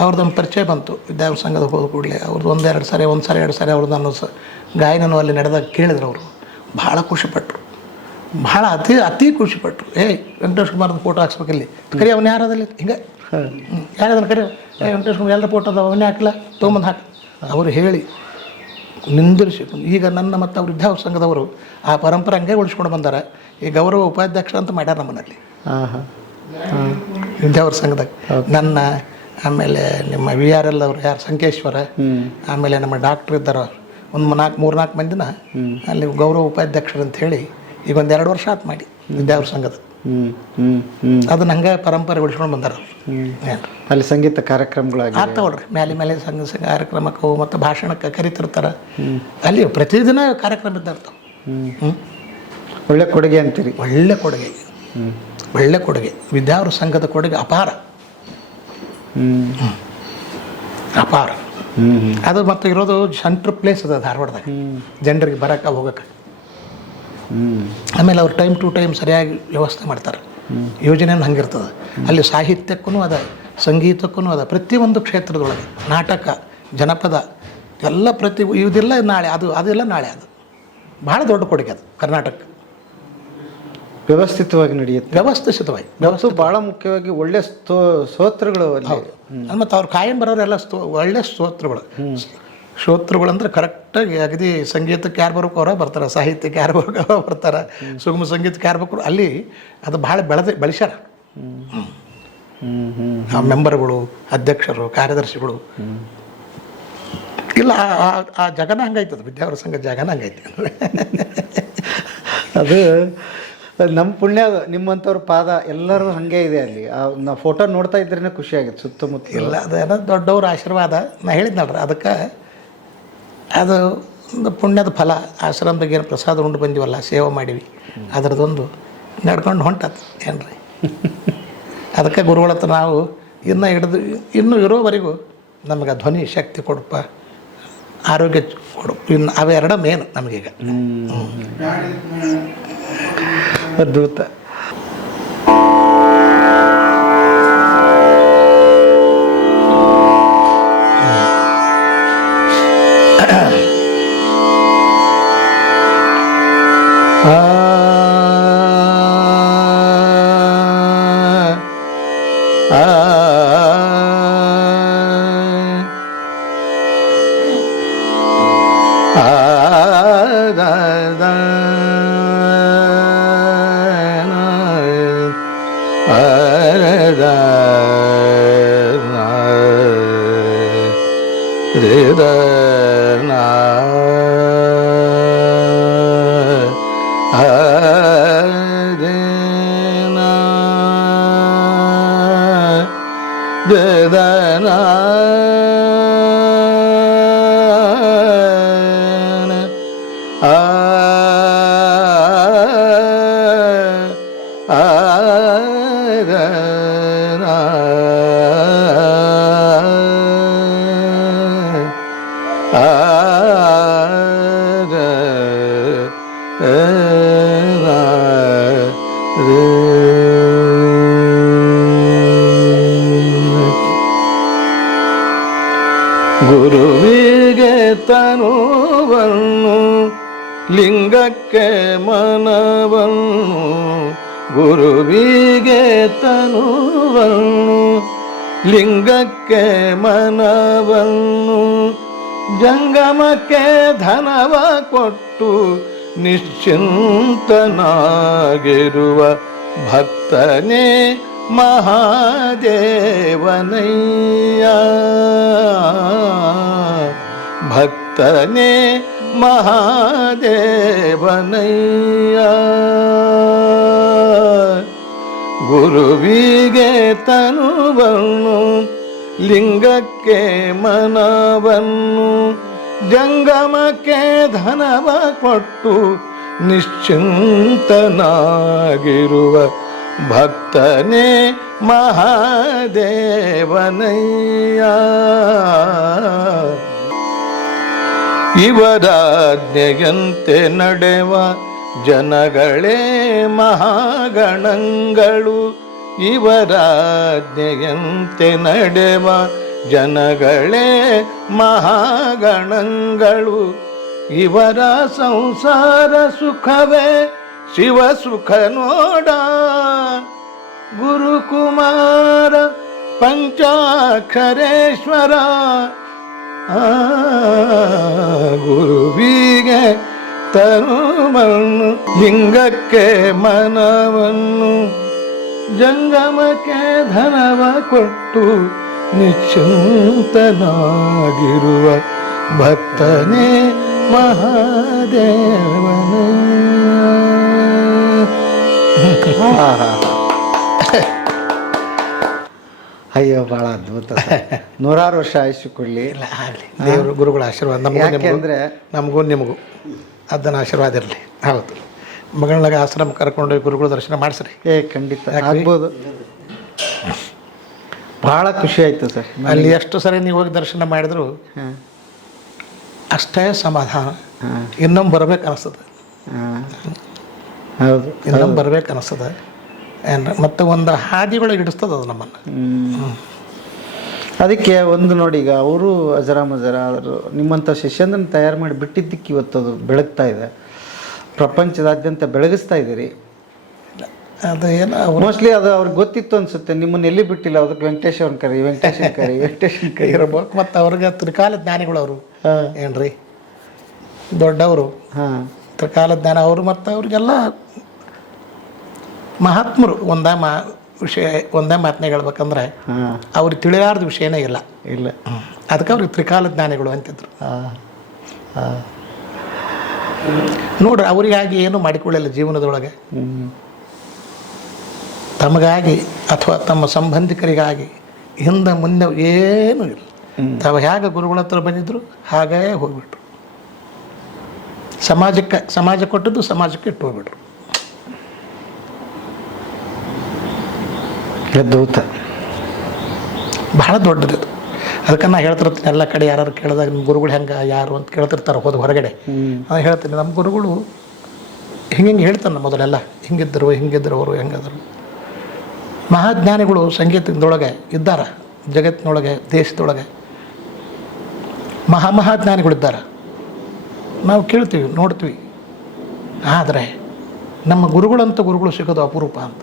ಅವ್ರದ್ದೊಂದು ಪರಿಚಯ ಬಂತು. ವಿದ್ಯಾವರ ಸಂಘದ ಹೋದ ಕೂಡಲೇ ಅವ್ರದ್ದು ಒಂದು ಎರಡು ಸಾರಿ ಅವ್ರದ್ದು ನಾನು ಗಾಯನೂ ಅಲ್ಲಿ ನಡೆದಾಗ ಕೇಳಿದ್ರು. ಅವರು ಭಾಳ ಖುಷಿಪಟ್ಟರು, ಭಾಳ ಅತಿ ಖುಷಿಪಟ್ಟರು. ವೆಂಕಟೇಶ್ ಕುಮಾರ್ದ ಫೋಟೋ ಹಾಕ್ಸ್ಬೇಕಿಲ್ಲಿ, ಕರಿ ಅವನು ಯಾರದಲ್ಲಿ ಹಿಂಗೆ ಯಾರದನ್ನು ಕರಿ ವೆಂಕಟೇಶ್ ಕುಮಾರ್ ಎಲ್ಲರ ಫೋಟೋ ಅದ, ಅವನೇ ಹಾಕಲ್ಲ ತೊಗೊಂಬಂದು ಹಾಕಿ ಅವರು ಹೇಳಿ ನಿಂದಿರಿಸಿ. ಈಗ ನನ್ನ ಮತ್ತು ಅವ್ರ ವಿದ್ಯಾವರ ಸಂಘದವರು ಆ ಪರಂಪರೆ ಹಂಗೆ ಉಳಿಸ್ಕೊಂಡು ಬಂದಾರೆ. ಈ ಗೌರವ ಉಪಾಧ್ಯಕ್ಷ ಅಂತ ಮಾಡ್ಯಾರ ನಮ್ಮನಲ್ಲಿ ವಿದ್ಯಾವರ ಸಂಘದಾಗ. ನನ್ನ ಆಮೇಲೆ ನಿಮ್ಮ VRL ಅವರು ಯಾರು ಸಂಕೇಶ್ವರ, ಆಮೇಲೆ ನಮ್ಮ ಡಾಕ್ಟ್ರ್ ಇದ್ದಾರೆ ಒಂದು 3-4 ಮಂದಿನ ಅಲ್ಲಿ ಗೌರವ ಉಪಾಧ್ಯಕ್ಷರು ಅಂತ ಹೇಳಿ ಈಗ ಒಂದು 2 ವರ್ಷ ಆತು ಮಾಡಿ ವಿದ್ಯಾವರ ಸಂಘದ. ಅದನ್ನ ಹಂಗೆ ಪರಂಪರೆ ಉಳಿಸ್ಕೊಂಡು ಬಂದಾರ. ಅಲ್ಲಿ ಸಂಗೀತ ಕಾರ್ಯಕ್ರಮಗಳಾಗಿ ಆಗ್ತಾವಲ್ರಿ, ಮೇಲೆ ಸಂಘ ಕಾರ್ಯಕ್ರಮಕ್ಕೂ ಮತ್ತು ಭಾಷಣಕ್ಕೆ ಕರಿತಿರ್ತಾರೆ. ಅಲ್ಲಿ ಪ್ರತಿದಿನ ಕಾರ್ಯಕ್ರಮ ಇದ್ದಾರ್ತಾವೆ. ಒಳ್ಳೆ ಕೊಡುಗೆ ಅಂತೀರಿ? ಒಳ್ಳೆ ಕೊಡುಗೆ ವಿದ್ಯಾವರ ಸಂಘದ ಕೊಡುಗೆ ಅಪಾರ. ಅದು ಮತ್ತು ಇರೋದು ಸೆಂಟ್ರ್ ಪ್ಲೇಸ್ ಅದ ಧಾರವಾಡದಾಗ, ಜನರಿಗೆ ಬರೋಕ್ಕೆ ಹೋಗೋಕ್ಕೆ. ಆಮೇಲೆ ಅವ್ರು ಟೈಮ್ ಟು ಟೈಮ್ ಸರಿಯಾಗಿ ವ್ಯವಸ್ಥೆ ಮಾಡ್ತಾರೆ. ಯೋಜನೆಯೂ ಹಂಗಿರ್ತದೆ. ಅಲ್ಲಿ ಸಾಹಿತ್ಯಕ್ಕೂ ಅದ, ಸಂಗೀತಕ್ಕೂ ಅದ, ಪ್ರತಿಯೊಂದು ಕ್ಷೇತ್ರದೊಳಗೆ ನಾಟಕ, ಜನಪದ ಎಲ್ಲ ಇದೆಲ್ಲ ನಾಳೆ ಅದೆಲ್ಲ ನಾಳೆ. ಅದು ಭಾಳ ದೊಡ್ಡ ಕೊಡುಗೆ ಅದು ಕರ್ನಾಟಕ. ವ್ಯವಸ್ಥಿತವಾಗಿ ನಡೆಯುತ್ತೆ. ವ್ಯವಸ್ಥಿತವಾಗಿ ಭಾಳ ಮುಖ್ಯವಾಗಿ ಒಳ್ಳೆ ಸ್ತೋತ್ರಗಳು. ಮತ್ತು ಅವ್ರು ಕಾಯಂ ಬರೋರೆಲ್ಲ ಒಳ್ಳೆ ಸ್ತೋತ್ರಗಳು ಅಂದ್ರೆ ಕರೆಕ್ಟಾಗಿ ಅಗದಿ ಸಂಗೀತಕ್ಕೆ ಯಾರು ಬರೋಕೆ ಅವರ ಬರ್ತಾರೆ, ಸಾಹಿತ್ಯಕ್ಕೆ ಯಾರು ಬರೋಕೆ ಅವರ ಬರ್ತಾರೆ, ಸುಗಮ ಸಂಗೀತಕ್ಕೆ ಯಾರು ಬೇಕು ಅಲ್ಲಿ ಅದು ಭಾಳ ಬೆಳೆಸ್ಯಾರ. ಆ ಮೆಂಬರ್ಗಳು, ಅಧ್ಯಕ್ಷರು, ಕಾರ್ಯದರ್ಶಿಗಳು ಇಲ್ಲ, ಆ ಜಗನ ಹಂಗೈತದ ವಿದ್ಯಾವರ ಸಂಘ ಜಗನ ಹಂಗೈತಿ. ಅದು ನಮ್ಮ ಪುಣ್ಯ, ನಿಮ್ಮಂಥವ್ರ ಪಾದ ಎಲ್ಲರೂ ಹಾಗೆ ಇದೆ ಅಲ್ಲಿ. ನಾವು ಫೋಟೋ ನೋಡ್ತಾ ಇದ್ರೇ ಖುಷಿ ಆಗುತ್ತೆ ಸುತ್ತಮುತ್ತ. ಇಲ್ಲ, ಅದೇನೋ ದೊಡ್ಡವ್ರ ಆಶೀರ್ವಾದ. ನಾ ಹೇಳಿದ್ನಲ್ರಿ, ಅದಕ್ಕೆ ಅದು ಒಂದು ಪುಣ್ಯದ ಫಲ. ಆಶ್ರಮದಾಗ ಏನು ಪ್ರಸಾದ ಉಂಡು ಬಂದೀವಲ್ಲ, ಸೇವೆ ಮಾಡೀವಿ, ಅದರದೊಂದು ನಡ್ಕೊಂಡು ಹೊಂಟತ್ತು ಏನ್ರಿ. ಅದಕ್ಕೆ ಗುರುಗಳ ಹತ್ರ ನಾವು ಇನ್ನೂ ಇರೋವರೆಗೂ ನಮಗೆ ಧ್ವನಿ ಶಕ್ತಿ ಕೊಡಪ್ಪ, ಆರೋಗ್ಯ ಕೊಡು, ಇನ್ನು ಅವೆರಡ ಮೇನು ನಮಗೀಗ. ಅದ್ಭುತ. ಗುರುವಿಗೆ ತನುವನ್ನು ಲಿಂಗಕ್ಕೆ ಮನವನ್ನು ಗುರುವಿಗೆ ತನುವನ್ನು ಲಿಂಗಕ್ಕೆ ಮನವನ್ನು ಜಂಗಮಕ್ಕೆ ಧನವ ಕೊಟ್ಟು ನಿಶ್ಚಿಂತನಾಗಿರುವ ಭಕ್ತನೇ ಮಹಾದೇವನಯ್ಯ ಭಕ್ತನೇ ಮಹಾದೇವನಯ್ಯ ಗುರುವಿಗೆ ತನುವನ್ನು ಲಿಂಗಕ್ಕೆ ಮನವನ್ನು ಜಂಗಮಕ್ಕೆ ಧನವ ಕೊಟ್ಟು ನಿಶ್ಚಿಂತನಾಗಿರುವ ಭಕ್ತನೇ ಮಹಾದೇವನಯ್ಯ ಇವರಾಜ್ಞೆಯಂತೆ ನಡೆವ ಜನಗಳೇ ಮಹಾಗಣಗಳು ಇವರಾಜ್ಞೆಯಂತೆ ನಡೆವ ಜನಗಳೇ ಮಹಾಗಣಗಳು ಇವರ ಸಂಸಾರ ಸುಖವೇ ಶಿವ ಸುಖ ನೋಡ ಗುರುಕುಮಾರ ಪಂಚಾಕ್ಷರೇಶ್ವರ ಗುರುವಿಗೆ ತನುವನ್ನು ಲಿಂಗಕ್ಕೆ ಮನವನ್ನು ಜಂಗಮಕ್ಕೆ ಧನವ ಕೊಟ್ಟು ನಿಶ್ಚಿಂತನಾಗಿರುವ ಭಕ್ತನೇ ಮಹಾದೇವನ. ಅಯ್ಯೋ ಭಾಳ ಅದ್ಭುತ ಸರ್. ನೂರಾರು ವರ್ಷ ಆಯುಷ್ಯ ಕೊಡಲಿ. ಇಲ್ಲ ಆಗಲಿ, ದೇವರು ಗುರುಗಳ ಆಶೀರ್ವಾದ ಯಾಕೆಂದರೆ ನಮಗೂ ನಿಮಗೂ ಅದನ್ನ ಆಶೀರ್ವಾದ ಇರಲಿ. ಹೌದು, ಮಗಳನಾಗ ಆಶ್ರಮ ಕರ್ಕೊಂಡೋಗಿ ಗುರುಗಳ ದರ್ಶನ ಮಾಡಿಸ್ರಿ. ಖಂಡಿತ ಆಗ್ಬೋದು. ಭಾಳ ಖುಷಿ ಆಯಿತು ಸರ್. ಅಲ್ಲಿ ಎಷ್ಟು ಸರಿ ನೀವು ಹೋಗಿ ದರ್ಶನ ಮಾಡಿದ್ರು ಅಷ್ಟೇ ಸಮಾಧಾನ. ಇನ್ನೊಮ್ಮೆ ಬರ್ಬೇಕು ಅನಿಸ್ತದೆ. ಹೌದು, ಇನ್ನೊಮ್ಮೆ ಬರ್ಬೇಕು ಅನಿಸ್ತದೆ. ಮತ್ತು ಒಂದು ಹಾದಿಗಳಿಗೆ ಹಿಡಿಸ್ತದೆ ಅದು ನಮ್ಮನ್ನು. ಅದಕ್ಕೆ ಒಂದು ನೋಡಿ, ಈಗ ಅವರು ಅಜರಾಮಜರ ಆದರು, ನಿಮ್ಮಂಥ ಶಿಷ್ಯಂದನ್ನು ತಯಾರು ಮಾಡಿ ಬಿಟ್ಟಿದ್ದಕ್ಕೆ ಇವತ್ತದು ಬೆಳಗ್ತಾ ಇದೆ, ಪ್ರಪಂಚದಾದ್ಯಂತ ಬೆಳಗಿಸ್ತಾ ಇದ್ದೀರಿ. ಅದು ಏನೋ ಮೋಸ್ಟ್ಲಿ ಅದು ಅವ್ರಿಗೆ ಗೊತ್ತಿತ್ತು ಅನ್ಸುತ್ತೆ, ನಿಮ್ಮನ್ನು ಎಲ್ಲಿ ಬಿಟ್ಟಿಲ್ಲ, ಅದಕ್ಕೆ ವೆಂಕಟೇಶ್ವರನ್ ಕರಿ ವೆಂಕಟೇಶನ್ ಕರಿ ಇರಬೇಕು. ಮತ್ತು ಅವ್ರಿಗೆ ತ್ರಿಕಾಲ ಜ್ಞಾನಿಗಳು ಅವರು ಏನ್ರಿ ದೊಡ್ಡವರು. ತ್ರಿಕಾಲ ಜ್ಞಾನ ಅವರು. ಮತ್ತು ಅವ್ರಿಗೆಲ್ಲ ಮಹಾತ್ಮರು. ಒಂದೇ ಮಾತನ್ನ ಹೇಳ್ಬೇಕಂದ್ರೆ ಅವ್ರಿಗೆ ತಿಳಿಯಾರ್ದ ವಿಷಯನೇ ಇಲ್ಲ. ಅದಕ್ಕೆ ಅವ್ರಿಗೆ ತ್ರಿಕಾಲ ಜ್ಞಾನಿಗಳು ಅಂತಿದ್ರು. ನೋಡ್ರಿ, ಅವರಿಗಾಗಿ ಏನು ಮಾಡಿಕೊಳ್ಳಿಲ್ಲ ಜೀವನದೊಳಗೆ. ತಮಗಾಗಿ ಅಥವಾ ತಮ್ಮ ಸಂಬಂಧಿಕರಿಗಾಗಿ ಹಿಂದೆ ಮುಂದೆ ಏನೂ ಇಲ್ಲ. ತಾವು ಹೇಗೆ ಗುರುಗಳ ಹತ್ರ ಬಂದಿದ್ರು ಹಾಗೇ ಹೋಗ್ಬಿಟ್ರು. ಸಮಾಜ ಕೊಟ್ಟದ್ದು ಸಮಾಜಕ್ಕೆ ಇಟ್ಟು ಹೋಗ್ಬಿಟ್ರು. ಅದ್ಭುತ, ಬಹಳ ದೊಡ್ಡದು. ಅದಕ್ಕೆ ನಾ ಹೇಳ್ತಿರ್ತೀನಿ, ಎಲ್ಲ ಕಡೆ ಯಾರು ಕೇಳಿದಾಗ ನಿಮ್ಮ ಗುರುಗಳು ಹೆಂಗೆ ಯಾರು ಅಂತ ಕೇಳ್ತಿರ್ತಾರೆ ಹೊರಗಡೆ. ನಾನು ಹೇಳ್ತೀನಿ, ನಮ್ಮ ಗುರುಗಳು ಹಿಂಗೆ ಹೇಳ್ತಾನೆ ಮೊದಲೆಲ್ಲ, ಹಿಂಗಿದ್ದರು ಅವರು ಹೆಂಗದರು. ಮಹಾಜ್ಞಾನಿಗಳು ಸಂಗೀತದೊಳಗೆ ಇದ್ದಾರ, ಜಗತ್ತಿನೊಳಗೆ ದೇಶದೊಳಗೆ ಮಹಾಜ್ಞಾನಿಗಳಿದ್ದಾರೆ. ನಾವು ಕೇಳ್ತೀವಿ, ನೋಡ್ತೀವಿ. ಆದರೆ ನಮ್ಮ ಗುರುಗಳು ಸಿಗೋದು ಅಪರೂಪ ಅಂತ.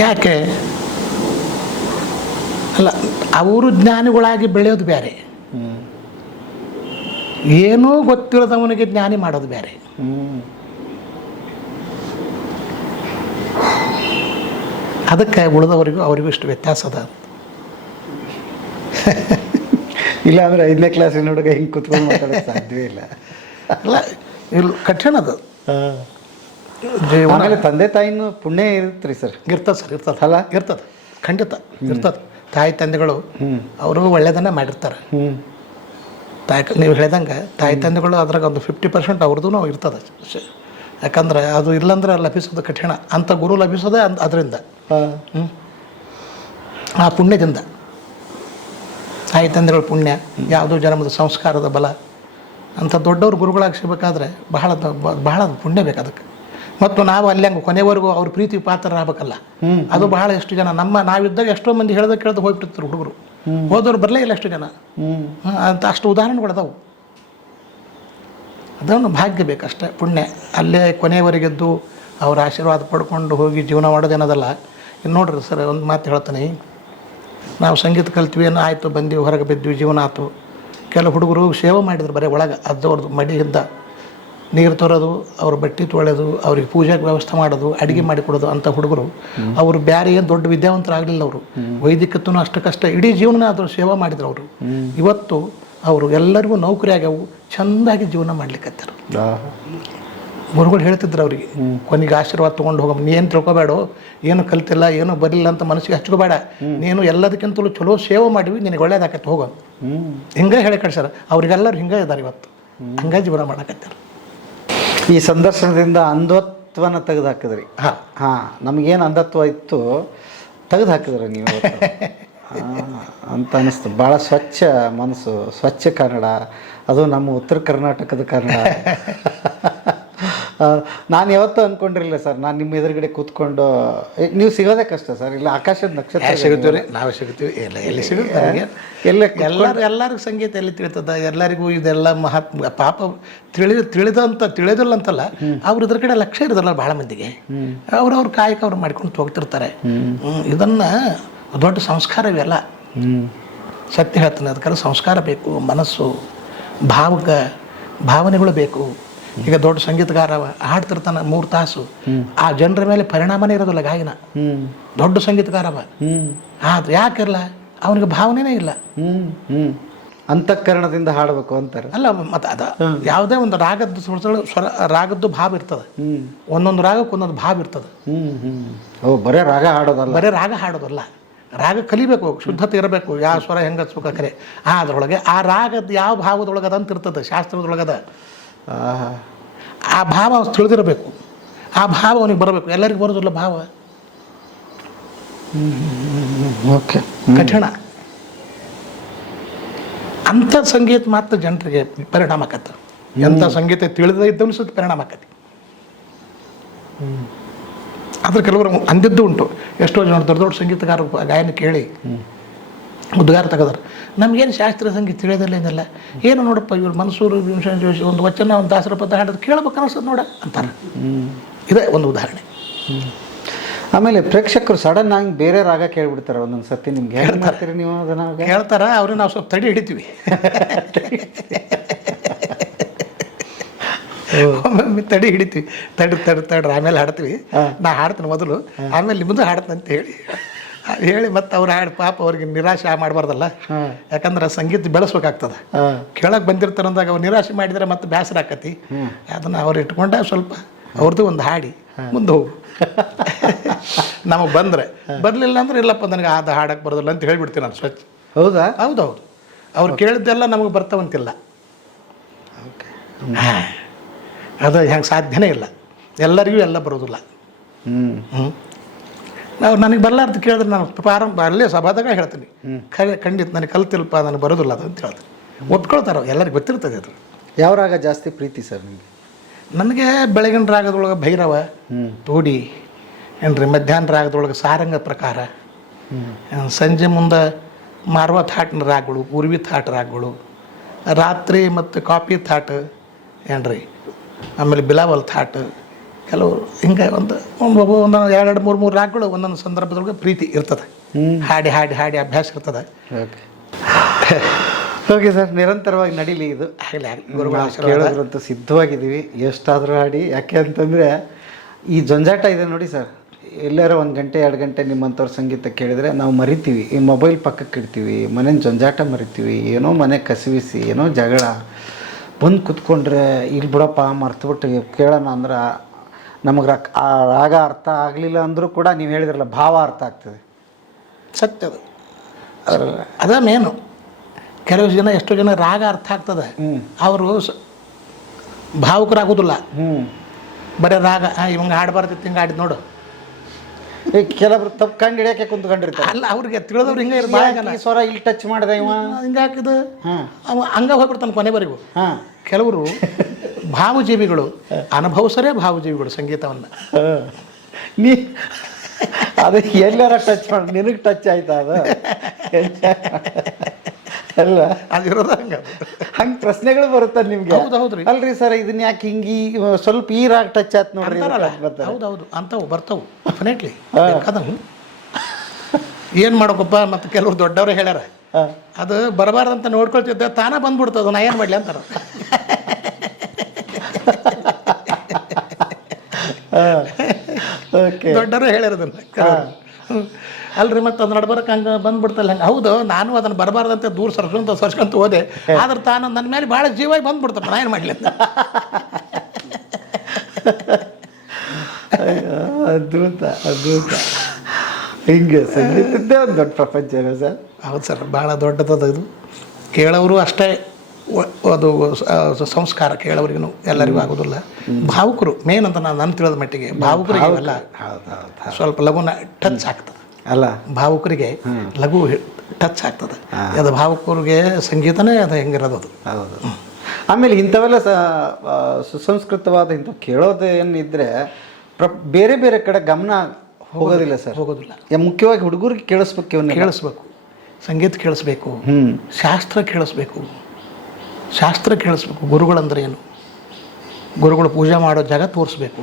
ಯಾಕೆ ಅಲ್ಲ, ಅವರು ಜ್ಞಾನಿಗಳಾಗಿ ಬೆಳೆಯೋದು ಬೇರೆ, ಏನೂ ಗೊತ್ತಿಲ್ಲದವನಿಗೆ ಜ್ಞಾನಿ ಮಾಡೋದು ಬೇರೆ. ಅದಕ್ಕೆ ಉಳಿದವರಿಗೂ ಅವರಿಗೂ ಇಷ್ಟು ವ್ಯತ್ಯಾಸ ಅದ. ಇಲ್ಲ ಅಂದರೆ 5ನೇ ಕ್ಲಾಸಿನ ಹುಡುಗ ಹಿಂಗೆ ಕುತ್ಕೊಂಡು ಮಾತಾಡೋಕ್ಕೆ ಸಾಧ್ಯವೇ ಇಲ್ಲ. ಇಲ್ಲ, ಇಲ್ಲಿ ಕಠಿಣ ಅದು. ಆಮೇಲೆ ತಂದೆ ತಾಯಿನೂ ಪುಣ್ಯ ಇರುತ್ತೆ ರೀ ಸರ್. ಇರ್ತದೆ ಸರ್, ಇರ್ತದೆ ಅಲ್ಲ, ಇರ್ತದೆ, ಖಂಡಿತ ಇರ್ತದೆ. ತಾಯಿ ತಂದೆಗಳು ಅವರು ಒಳ್ಳೆಯದನ್ನೇ ಮಾಡಿರ್ತಾರೆ. ನೀವು ಹೇಳ್ದಂಗೆ ತಾಯಿ ತಂದೆಗಳು ಅದ್ರಾಗ ಒಂದು 50% ಅವ್ರದ್ದು ಇರ್ತದೆ. ಯಾಕಂದ್ರೆ ಅದು ಇಲ್ಲಂದ್ರೆ ಲಭಿಸೋದು ಕಠಿಣ. ಅಂಥ ಗುರು ಲಭಿಸೋದೇ ಅದರಿಂದ, ಆ ಪುಣ್ಯದಿಂದ. ತಾಯಿ ತಂದೆಗಳ ಪುಣ್ಯ, ಯಾವುದೋ ಜನ್ಮದ ಸಂಸ್ಕಾರದ ಬಲ. ಅಂಥ ದೊಡ್ಡವ್ರು ಗುರುಗಳಾಗಿ ಸಿಗಬೇಕಾದ್ರೆ ಬಹಳ ಪುಣ್ಯ ಬೇಕು ಅದಕ್ಕೆ. ಮತ್ತು ನಾವು ಅಲ್ಲಿ ಹಂಗೆ ಕೊನೆವರೆಗೂ ಅವ್ರ ಪ್ರೀತಿ ಪಾತ್ರರಾಗಬೇಕಲ್ಲ. ಅದು ಬಹಳ ಎಷ್ಟು ಜನ ನಾವಿದ್ದಾಗ ಎಷ್ಟೋ ಮಂದಿ ಹೇಳ್ದಾಗ ಕೇಳ್ದು ಹೋಗ್ಬಿಟ್ಟಿರ್ತಾರೆ ಹುಡುಗರು. ಹೋದವ್ರು ಬರಲೇ ಇಲ್ಲ ಎಷ್ಟು ಜನ ಅಂತ. ಅಷ್ಟು ಉದಾಹರಣೆಗಳದಾವು. ಅದನ್ನು ಭಾಗ್ಯ ಬೇಕಷ್ಟೇ, ಪುಣ್ಯ. ಅಲ್ಲೇ ಕೊನೆಯವರೆಗೆದ್ದು ಅವ್ರ ಆಶೀರ್ವಾದ ಪಡ್ಕೊಂಡು ಹೋಗಿ ಜೀವನ ಮಾಡೋದೇನದಲ್ಲ. ಇನ್ನು ನೋಡ್ರಿ ಸರ್, ಒಂದು ಮಾತು ಹೇಳ್ತಾನೆ. ನಾವು ಸಂಗೀತ ಕಲ್ತೀವಿ ಏನೋ ಆಯಿತು, ಬಂದೀವಿ, ಹೊರಗೆ ಬಿದ್ವಿ, ಜೀವನ ಆಯ್ತು. ಕೆಲವು ಹುಡುಗರು ಸೇವೆ ಮಾಡಿದ್ರು ಬರೀ ಒಳಗೆ. ಅದ್ದವ್ರದ್ದು ಮಡಿಯಿಂದ ನೀರು ತರೋದು, ಅವ್ರ ಬಟ್ಟೆ ತೊಳೆಯೋದು, ಅವ್ರಿಗೆ ಪೂಜೆಗೆ ವ್ಯವಸ್ಥೆ ಮಾಡೋದು, ಅಡುಗೆ ಮಾಡಿಕೊಡೋದು. ಅಂಥ ಹುಡುಗರು ಅವರು ಬೇರೆ ಏನು ದೊಡ್ಡ ವಿದ್ಯಾವಂತರಾಗಲಿಲ್ಲ. ಅವರು ವೈದಿಕತ್ತೂ ಅಷ್ಟಕ್ಕಷ್ಟೇ ಇಡೀ ಜೀವನ ಆದರೂ ಸೇವೆ ಮಾಡಿದ್ರು ಅವರು. ಇವತ್ತು ಅವರು ಎಲ್ಲರಿಗೂ ನೌಕರಿ ಆಗ್ಯಾವು, ಚೆಂದಾಗಿ ಜೀವನ ಮಾಡ್ಲಿಕ್ಕತ್ತಾರ. ಗುರುಗಳು ಹೇಳ್ತಿದ್ರು ಅವರಿಗೆ, ಕೊನೆಗೆ ಆಶೀರ್ವಾದ ತೊಗೊಂಡು ಹೋಗಮ್ಮ, ನೀ ಏನು ತಿಳ್ಕೊಬೇಡ, ಏನು ಕಲ್ತಿಲ್ಲ, ಏನು ಬರಲಿಲ್ಲ ಅಂತ ಮನಸ್ಸಿಗೆ ಹಚ್ಕೋಬೇಡ, ನೀನು ಎಲ್ಲದಕ್ಕಿಂತಲೂ ಚಲೋ ಸೇವೆ ಮಾಡಿವಿ, ನಿನಗೆ ಒಳ್ಳೇದಾಕತ್ತೆ, ಹೋಗೋ. ಹಿಂಗೆ ಹೇಳಿ ಕಳ್ಸ್ಯಾರ. ಅವ್ರಿಗೆಲ್ಲರೂ ಹಿಂಗೆ ಇದ್ದಾರೆ ಇವತ್ತು, ಹಂಗೆ ಜೀವನ ಮಾಡಕತ್ತಾರ. ಈ ಸಂದರ್ಶನದಿಂದ ಅಂಧತ್ವನ ತೆಗೆದು ಹಾಕಿದ್ರಿ. ಹಾಂ, ನಮಗೇನು ಅಂಧತ್ವ ಇತ್ತು ತೆಗೆದು ಹಾಕಿದ್ರಿ ನೀವು ಅಂತ ಅನ್ನಿಸ್ತು. ಭಾಳ ಸ್ವಚ್ಛ ಮನಸ್ಸು, ಸ್ವಚ್ಛ ಕನ್ನಡ, ಅದು ನಮ್ಮ ಉತ್ತರ ಕರ್ನಾಟಕದ ಕನ್ನಡ. ನಾನು ಯಾವತ್ತೂ ಅಂದ್ಕೊಂಡಿರಲಿಲ್ಲ ಸರ್, ನಾನು ನಿಮ್ಮ ಎದುರುಗಡೆ ಕೂತ್ಕೊಂಡು ನೀವು ಸಿಗೋದೇ ಕಷ್ಟ ಸರ್. ಇಲ್ಲ ಆಕಾಶದ ನಕ್ಷತ್ರ ಸಿಗುತ್ತೀವಿ ರೀ, ನಾವು ಸಿಗ್ತೀವಿ. ಎಲ್ಲ ಎಲ್ಲಿ ಸಿಗುತ್ತೆ ಎಲ್ಲರಿಗೂ ಸಂಗೀತ ಎಲ್ಲಿ ತಿಳಿತದ? ಎಲ್ಲರಿಗೂ ಇದೆಲ್ಲ ಪಾಪ ತಿಳಿದಿಲ್ಲ ಅಂತಲ್ಲ, ಅವ್ರು ಇದ್ರ ಕಡೆ ಲಕ್ಷ್ಯ ಇರೋದಲ್ಲ ಭಾಳ ಮಂದಿಗೆ. ಅವ್ರವ್ರ ಕಾಯಕ ಅವ್ರು ಮಾಡ್ಕೊಂಡು ಹೋಗ್ತಿರ್ತಾರೆ. ಇದನ್ನು ದೊಡ್ಡ ಸಂಸ್ಕಾರ ಇವೆಲ್ಲ. ಸತ್ಯ ಹೇಳ್ತಾನೆ, ಅದಕ್ಕೆಲ್ಲ ಸಂಸ್ಕಾರ ಬೇಕು, ಮನಸ್ಸು, ಭಾವನೆಗಳು ಬೇಕು. ಈಗ ದೊಡ್ಡ ಸಂಗೀತಗಾರ ಹಾಡ್ತಿರ್ತಾನೆ 3 ತಾಸು, ಆ ಜನರ ಮೇಲೆ ಪರಿಣಾಮನೇ ಇರೋದಿಲ್ಲ ಗಾಯನ. ದೊಡ್ಡ ಸಂಗೀತಗಾರವ ಆದ್ರೆ ಯಾಕಿರಲ್ಲ, ಅವನಿಗೆ ಭಾವನೆನೇ ಇಲ್ಲ. ಅಂತಃಕರಣದಿಂದ ಹಾಡಬೇಕು ಅಂತಾರೆ ಅಲ್ಲ. ಮತ್ತು ಅದ ಯಾವುದೇ ಒಂದು ರಾಗದ ಸ್ವರ, ರಾಗದ್ದು ಭಾವ ಇರ್ತದೆ. ಒಂದೊಂದು ರಾಗಕ್ಕೆ ಒಂದೊಂದು ಭಾವ ಇರ್ತದೆ. ಬರೇ ರಾಗ ಹಾಡೋದಲ್ಲ, ಬರೇ ರಾಗ ಹಾಡೋದಲ್ಲ, ರಾಗ ಕಲಿಬೇಕು, ಶುದ್ಧತೆ ಇರಬೇಕು, ಯಾವ ಸ್ವರ ಹೆಂಗೆ ಹಚ್ಬೇಕು ಖರೆ. ಅದರೊಳಗೆ ಆ ರಾಗದ ಯಾವ ಭಾವದೊಳಗದ ಅಂತ ಇರ್ತದೆ, ಶಾಸ್ತ್ರದೊಳಗದ. ಆ ಭಾವ ಅವ್ನು ತಿಳಿದಿರಬೇಕು, ಆ ಭಾವ ಅವನಿಗೆ ಬರಬೇಕು. ಎಲ್ಲರಿಗೂ ಬರೋದಿಲ್ಲ ಭಾವ, ಓಕೆ, ಕಠಿಣ. ಅಂಥ ಸಂಗೀತ ಮಾತ್ರ ಜನರಿಗೆ ಪರಿಣಾಮ ಆಕತ್ತೆ. ಎಂಥ ಸಂಗೀತ ತಿಳಿದೇ ಇದ್ದವನು ಸಹ ಪರಿಣಾಮ ಆಕತಿ. ಆದ್ರೆ ಕೆಲವರು ಅಂದಿದ್ದು ಉಂಟು. ಎಷ್ಟೋ ಜನ ದೊಡ್ಡ ದೊಡ್ಡ ಸಂಗೀತಗಾರರು ಗಾಯನ ಕೇಳಿ ಉದ್ಗಾರ ತೆಗೆದಾರೆ. ನಮಗೇನು ಶಾಸ್ತ್ರೀಯ ಸಂಗೀತ ತಿಳಿಯೋದಿಲ್ಲ, ಏನಿಲ್ಲ, ಏನು ನೋಡಪ್ಪ ಇವ್ರು ಮನ್ಸೂರು ಭೀಮಸೇನ ಜೋಶಿ ಒಂದು ವಚನ, ಒಂದು ದಾಸರ ಪದ ಹಾಡೋದು ಕೇಳ್ಬೇಕು ಅನಿಸ್ತದೆ ನೋಡ ಅಂತಾರೆ. ಇದೇ ಒಂದು ಉದಾಹರಣೆ. ಆಮೇಲೆ ಪ್ರೇಕ್ಷಕರು ಸಡನ್ ಆಗಿ ಬೇರೆ ರಾಗ ಕೇಳ್ಬಿಡ್ತಾರೆ ಒಂದೊಂದು ಸರ್ತಿ. ನಿಮ್ಗೆ ಹೇಳ್ತಾರೆ, ನೀವು ಅದನ್ನ ಹೇಳ್ತಾರ, ಅವ್ರಿಗೆ ನಾವು ಸ್ವಲ್ಪ ತಡಿ ಹಿಡಿತೀವಿ. ಒಮ್ಮೊಮ್ಮೆ ತಡಿ ಹಿಡಿತೀವಿ, ತಡ್ರಿ ಆಮೇಲೆ ಹಾಡ್ತೀವಿ. ನಾ ಹಾಡ್ತೀನಿ ಮೊದಲು, ಆಮೇಲೆ ನಿಮ್ಮದು ಹಾಡ್ತೀನಿ ಅಂತ ಹೇಳಿ ಮತ್ತೆ ಅವ್ರು ಹಾಡು ಪಾಪ ಅವ್ರಿಗೆ ನಿರಾಶೆ ಮಾಡಬಾರ್ದಲ್ಲ. ಯಾಕಂದ್ರೆ ಸಂಗೀತ ಬೆಳೆಸ್ಬೇಕಾಗ್ತದೆ. ಕೇಳಕ್ಕೆ ಬಂದಿರ್ತಾರೆ ಅಂದಾಗ ಅವ್ರು ನಿರಾಶೆ ಮಾಡಿದರೆ ಮತ್ತೆ ಬೇಸರ ಆಕತಿ. ಅದನ್ನು ಅವ್ರು ಇಟ್ಕೊಂಡ ಸ್ವಲ್ಪ ಅವ್ರದ್ದು ಒಂದು ಹಾಡಿ ಮುಂದೆ ಹೋಗು. ನಮಗೆ ಬರಲಿಲ್ಲ ಅಂದ್ರೆ ಇಲ್ಲಪ್ಪ ನನಗೆ ಅದು ಹಾಡಕ್ಕೆ ಬರೋದಿಲ್ಲ ಅಂತ ಹೇಳ್ಬಿಡ್ತೀನಿ ನಾನು ಸ್ವಚ್ಛ. ಹೌದಾ? ಹೌದೌದು. ಅವ್ರು ಕೇಳಿದ್ದೆಲ್ಲ ನಮಗೆ ಬರ್ತಾವಂತಿಲ್ಲ. ಅದು ಹೆಂಗೆ ಸಾಧ್ಯನೇ ಇಲ್ಲ, ಎಲ್ಲರಿಗೂ ಎಲ್ಲ ಬರೋದಿಲ್ಲ. ನಾವು ನನಗೆ ಬರಲಾರ್ದು ಕೇಳಿದ್ರೆ ನಾನು ಪ್ರಾರಂಭ ಅಲ್ಲೇ ಸಭಾದಾಗ ಹೇಳ್ತೀನಿ, ಖಂಡಿತ ನನಗೆ ಕಲ್ತಿಲ್ಪ, ನನಗೆ ಬರೋದಿಲ್ಲ ಅದು ಅಂತ ಹೇಳ್ತೀನಿ. ಒಪ್ಕೊಳ್ತಾರ, ಎಲ್ಲರಿಗೂ ಗೊತ್ತಿರ್ತದೆ ಅದು. ಯಾವ ರಾಗ ಜಾಸ್ತಿ ಪ್ರೀತಿ ಸರ್ ನಿಮಗೆ? ನನಗೆ ಬೆಳಗಿನ ರಾಗದೊಳಗೆ ಭೈರವ, ತೋಡಿ ಏನ್ರಿ, ಮಧ್ಯಾಹ್ನ ರಾಗದೊಳಗೆ ಸಾರಂಗ ಪ್ರಕಾರ, ಸಂಜೆ ಮುಂದೆ ಮಾರ್ವ ಥಾಟ್ನ ರಾಗಗಳು, ಪೂರ್ವಿ ಥಾಟ್ ರಾಗಗಳು, ರಾತ್ರಿ ಮತ್ತು ಕಾಪಿ ಥಾಟ್ ಏನ್ರಿ, ಆಮೇಲೆ ಬಿಲಾವಲ್ ಥಾಟ್, ಕೆಲವರು ಹಿಂಗೆ ಒಂದೊಂದು 2-3 ರಾಗಗಳು ಒಂದೊಂದು ಸಂದರ್ಭದೊಳಗೆ ಪ್ರೀತಿ ಇರ್ತದೆ. ಹಾಡಿ ಅಭ್ಯಾಸ ಇರ್ತದೆ. ಓಕೆ ಸರ್, ನಿರಂತರವಾಗಿ ನಡೀಲಿ ಇದು. ಆಗಲಿ ಆಗಲಿ ಗುರುಗಳ ಆಶೀರ್ವಾದ. ಕೇಳೋದ್ರಂತೂ ಸಿದ್ಧವಾಗಿದ್ದೀವಿ, ಎಷ್ಟಾದರೂ ಹಾಡಿ. ಯಾಕೆ ಅಂತಂದರೆ ಈ ಜಂಜಾಟ ಇದೆ ನೋಡಿ ಸರ್. ಎಲ್ಲಾರ 1 ಗಂಟೆ 2 ಗಂಟೆ ನಿಮ್ಮಂಥವ್ರ ಸಂಗೀತ ಕೇಳಿದರೆ ನಾವು ಮರಿತೀವಿ, ಈ ಮೊಬೈಲ್ ಪಕ್ಕಕ್ಕೆ ಇಡ್ತೀವಿ, ಮನೇನ ಜಂಜಾಟ ಮರಿತೀವಿ, ಏನೋ ಮನೆ ಕಸಿವಿಸಿ, ಏನೋ ಜಗಳ ಬಂದು ಕೂತ್ಕೊಂಡ್ರೆ ಇಲ್ಲಿ ಬಿಡಪ್ಪ ಮರ್ತುಬಿಟ್ಟು ಕೇಳೋಣ ಅಂದ್ರೆ ನಮಗೆ ಆ ರಾಗ ಅರ್ಥ ಆಗಲಿಲ್ಲ ಅಂದರೂ ಕೂಡ ನೀವು ಹೇಳಿದ್ರಲ್ಲ ಭಾವ ಅರ್ಥ ಆಗ್ತದೆ. ಸತ್ಯದು ಅದ ಮೇನು. ಕೆಲವು ಜನ ಎಷ್ಟೋ ಜನ ರಾಗ ಅರ್ಥ ಆಗ್ತದೆ, ಅವರು ಭಾವುಕರಾಗೋದಿಲ್ಲ. ಬರೀ ರಾಗ ಇವಂಗೆ ಹಾಡಬಾರ್ದಿತ್ತು ಹಿಂಗೆ ಹಾಡಿದ್ ನೋಡು. ಈ ಕೆಲವರು ತಪ್ಪು ಕಂಡು ಹಿಡಿಯೋಕೆ ಕುಂತ್ಕೊಂಡಿರ್ತಾರೆ. ಅಲ್ಲ, ಅವ್ರಿಗೆ ತಿಳಿದವ್ರು ಹಿಂಗೆ ಇರ್ತಾರೆ. ಈ ಸ್ವರ ಇಲ್ಲಿ ಟಚ್ ಮಾಡಿದೆ ಇವ ಹಿಂಗೆ ಹಾಕಿದ್ದು ಅವ ಹಂಗೆ ಹೋಗ್ಬಿಡ್ತಾನೆ ಕೊನೆವರೆಗೂ. ಹಾಂ, ಕೆಲವರು ಭಾವಜೀವಿಗಳು, ಅನುಭವಿಸರೇ ಭಾವಜೀವಿಗಳು ಸಂಗೀತವನ್ನು. ನೀ ಅದು ಎಲ್ಲಾರ ಟಚ್ ಮಾಡಿ ನಿನಗೆ ಟಚ್ ಆಯ್ತಾ ಅದು ಅಲ್ಲ? ಅದಿರೋದು ಹಂಗೆ ಹಂಗೆ ಪ್ರಶ್ನೆಗಳು ಬರುತ್ತದೆ ನಿಮ್ಗೆ. ಹೌದು ಹೌದ್ರಿ. ಅಲ್ರಿ ಸರ್, ಇದನ್ನ ಯಾಕೆ ಹಿಂಗೆ ಸ್ವಲ್ಪ ಈ ರಾಗ ಟಚ್ ಆಯ್ತು ನೋಡ್ರಿ ಹೌದೌದು ಅಂಥವು ಬರ್ತಾವು ಡೆಫಿನೆಟ್ಲಿ. ಅದನ್ನು ಏನು ಮಾಡೋಕಪ್ಪ, ಮತ್ತು ಕೆಲವ್ರು ದೊಡ್ಡವರೇ ಹೇಳ್ಯಾರ ಅದು ಬರಬಾರ್ದಂತ ನೋಡ್ಕೊಳ್ತಿದ್ದೆ, ತಾನೇ ಬಂದ್ಬಿಡ್ತದ, ನಾ ಏನು ಮಾಡಲಿ ಅಂತಾರ. ದೊಡ್ಡವರೇ ಹೇಳ್ಯಾರದನ್ನು. ಅಲ್ರಿ, ಮತ್ತು ಅದು ನಡ್ಬರಕ್ಕೆ ಹಂಗೆ ಬಂದ್ಬಿಡ್ತಲ್ಲ ಹಂಗೆ. ಹೌದು, ನಾನು ಅದನ್ನು ಬರಬಾರ್ದಂತೆ ದೂರ ಸರ್ಸ್ಕೊಂತ ಹೋದೆ, ಆದ್ರೆ ತಾನು ನನ್ನ ಮೇಲೆ ಭಾಳ ಜೀವಾಗಿ ಬಂದ್ಬಿಡ್ತಾನೆ, ನಾ ಏನು ಮಾಡಲಿ ಅಂತ. ಅದ್ಭುತ ಅದ್ಭುತ. ಹಿಂಗೆ ಸಂಗೀತದ್ದೇ ಒಂದು ದೊಡ್ಡ ಪ್ರಪಂಚ ಇದೆ ಸರ್. ಹೌದು ಸರ್, ಭಾಳ ದೊಡ್ಡದದು ಇದು. ಕೇಳೋರು ಅಷ್ಟೇ ಅದು ಸಂಸ್ಕಾರ, ಕೇಳೋರಿಗೂ ಎಲ್ಲರಿಗೂ ಆಗೋದಿಲ್ಲ. ಭಾವುಕರು ಮೇನ್ ಅಂತ ನಾನು ತಿಳಿದ ಮಟ್ಟಿಗೆ ಭಾವುಕರಿಗೆ ಎಲ್ಲ ಸ್ವಲ್ಪ ಲಘುನ ಟಚ್ ಆಗ್ತದೆ. ಅಲ್ಲ, ಭಾವುಕರಿಗೆ ಲಘು ಟಚ್ ಆಗ್ತದೆ. ಅದು ಭಾವುಕರಿಗೆ ಸಂಗೀತನೇ ಅದು ಹೆಂಗಿರೋದು ಅದು. ಹೌದು. ಆಮೇಲೆ ಇಂಥವೆಲ್ಲ ಸುಸಂಸ್ಕೃತವಾದ ಇಂಥ ಕೇಳೋದು ಏನಿದ್ರೆ ಬೇರೆ ಬೇರೆ ಕಡೆ ಗಮನ ಹೋಗೋದಿಲ್ಲ ಸರ್. ಹೋಗೋದಿಲ್ಲ. ಮುಖ್ಯವಾಗಿ ಹುಡುಗರಿಗೆ ಕೇಳಿಸ್ಬೇಕು, ಇವನ್ನ ಕೇಳಿಸ್ಬೇಕು, ಸಂಗೀತ ಕೇಳಿಸ್ಬೇಕು, ಶಾಸ್ತ್ರ ಕೇಳಿಸ್ಬೇಕು, ಶಾಸ್ತ್ರ ಕೇಳಿಸ್ಬೇಕು. ಗುರುಗಳಂದ್ರೆ ಏನು, ಗುರುಗಳು ಪೂಜೆ ಮಾಡೋ ಜಾಗ ತೋರಿಸ್ಬೇಕು.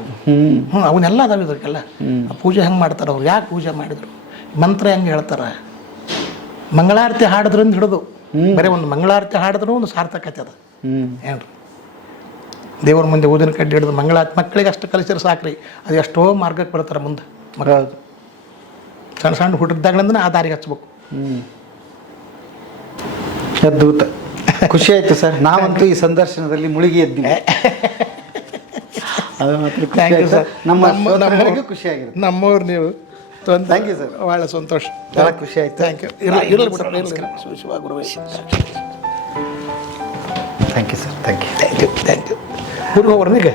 ಅವನ್ನೆಲ್ಲ ಅದಾವ ಇದಕ್ಕೆಲ್ಲ. ಪೂಜೆ ಹೆಂಗೆ ಮಾಡ್ತಾರೆ, ಅವ್ರು ಯಾಕೆ ಪೂಜೆ ಮಾಡಿದರು, ಮಂತ್ರ ಹೆಂಗೆ ಹೇಳ್ತಾರೆ, ಮಂಗಳಾರತಿ ಹಾಡಿದ್ರಿಂದ ಹಿಡಿದು ಬರೀ ಒಂದು ಮಂಗಳಾರತಿ ಹಾಡಿದ್ರೂ ಒಂದು ಸಾರ್ಥಕತೆ ಅದು. ಏನ್ರಿ, ದೇವ್ರ ಮುಂದೆ ಊದಿನ ಕಡ್ಡಿ ಹಿಡಿದು ಮಂಗಳಾರತಿ ಮಕ್ಕಳಿಗೆ ಅಷ್ಟು ಕಲಿಸಿದ್ರೆ ಸಾಕ್ರಿ, ಅದು ಎಷ್ಟೋ ಮಾರ್ಗಕ್ಕೆ ಬರ್ತಾರೆ ಮುಂದೆ. ಮಕ್ಕಳು ಸಣ್ಣ ಸಣ್ಣ ಹುಟ್ಟಿದಾಗ್ಲಿಂದ ಆ ದಾರಿಗೆ ಹಚ್ಬೇಕು. ಅದ್ಭುತ, ಖುಷಿ ಆಯ್ತು ಸರ್. ನಾವಂತೂ ಈ ಸಂದರ್ಶನದಲ್ಲಿ ಮುಳುಗಿ ಎದ್ದಿವಿ. ಅದು ಮಾತ್ರ ಥ್ಯಾಂಕ್ ಯು ಸರ್. ನಮ್ಮವರಿಗೂ ಖುಷಿ ಆಗಿದೆ. ನಮ್ಮವ್ರು ನೀವು. ಥ್ಯಾಂಕ್ ಯು ಸರ್, ಭಾಳ ಸಂತೋಷ, ಭಾಳ ಖುಷಿ ಆಯ್ತು. Thank you. ಇರಲಿ ಬಿಡ್ರಿ, ಶಿವ ಗುರುವೇ. Thank you sir, thank you. Thank you ಗುರು ಅವ್ರನಿಗೆ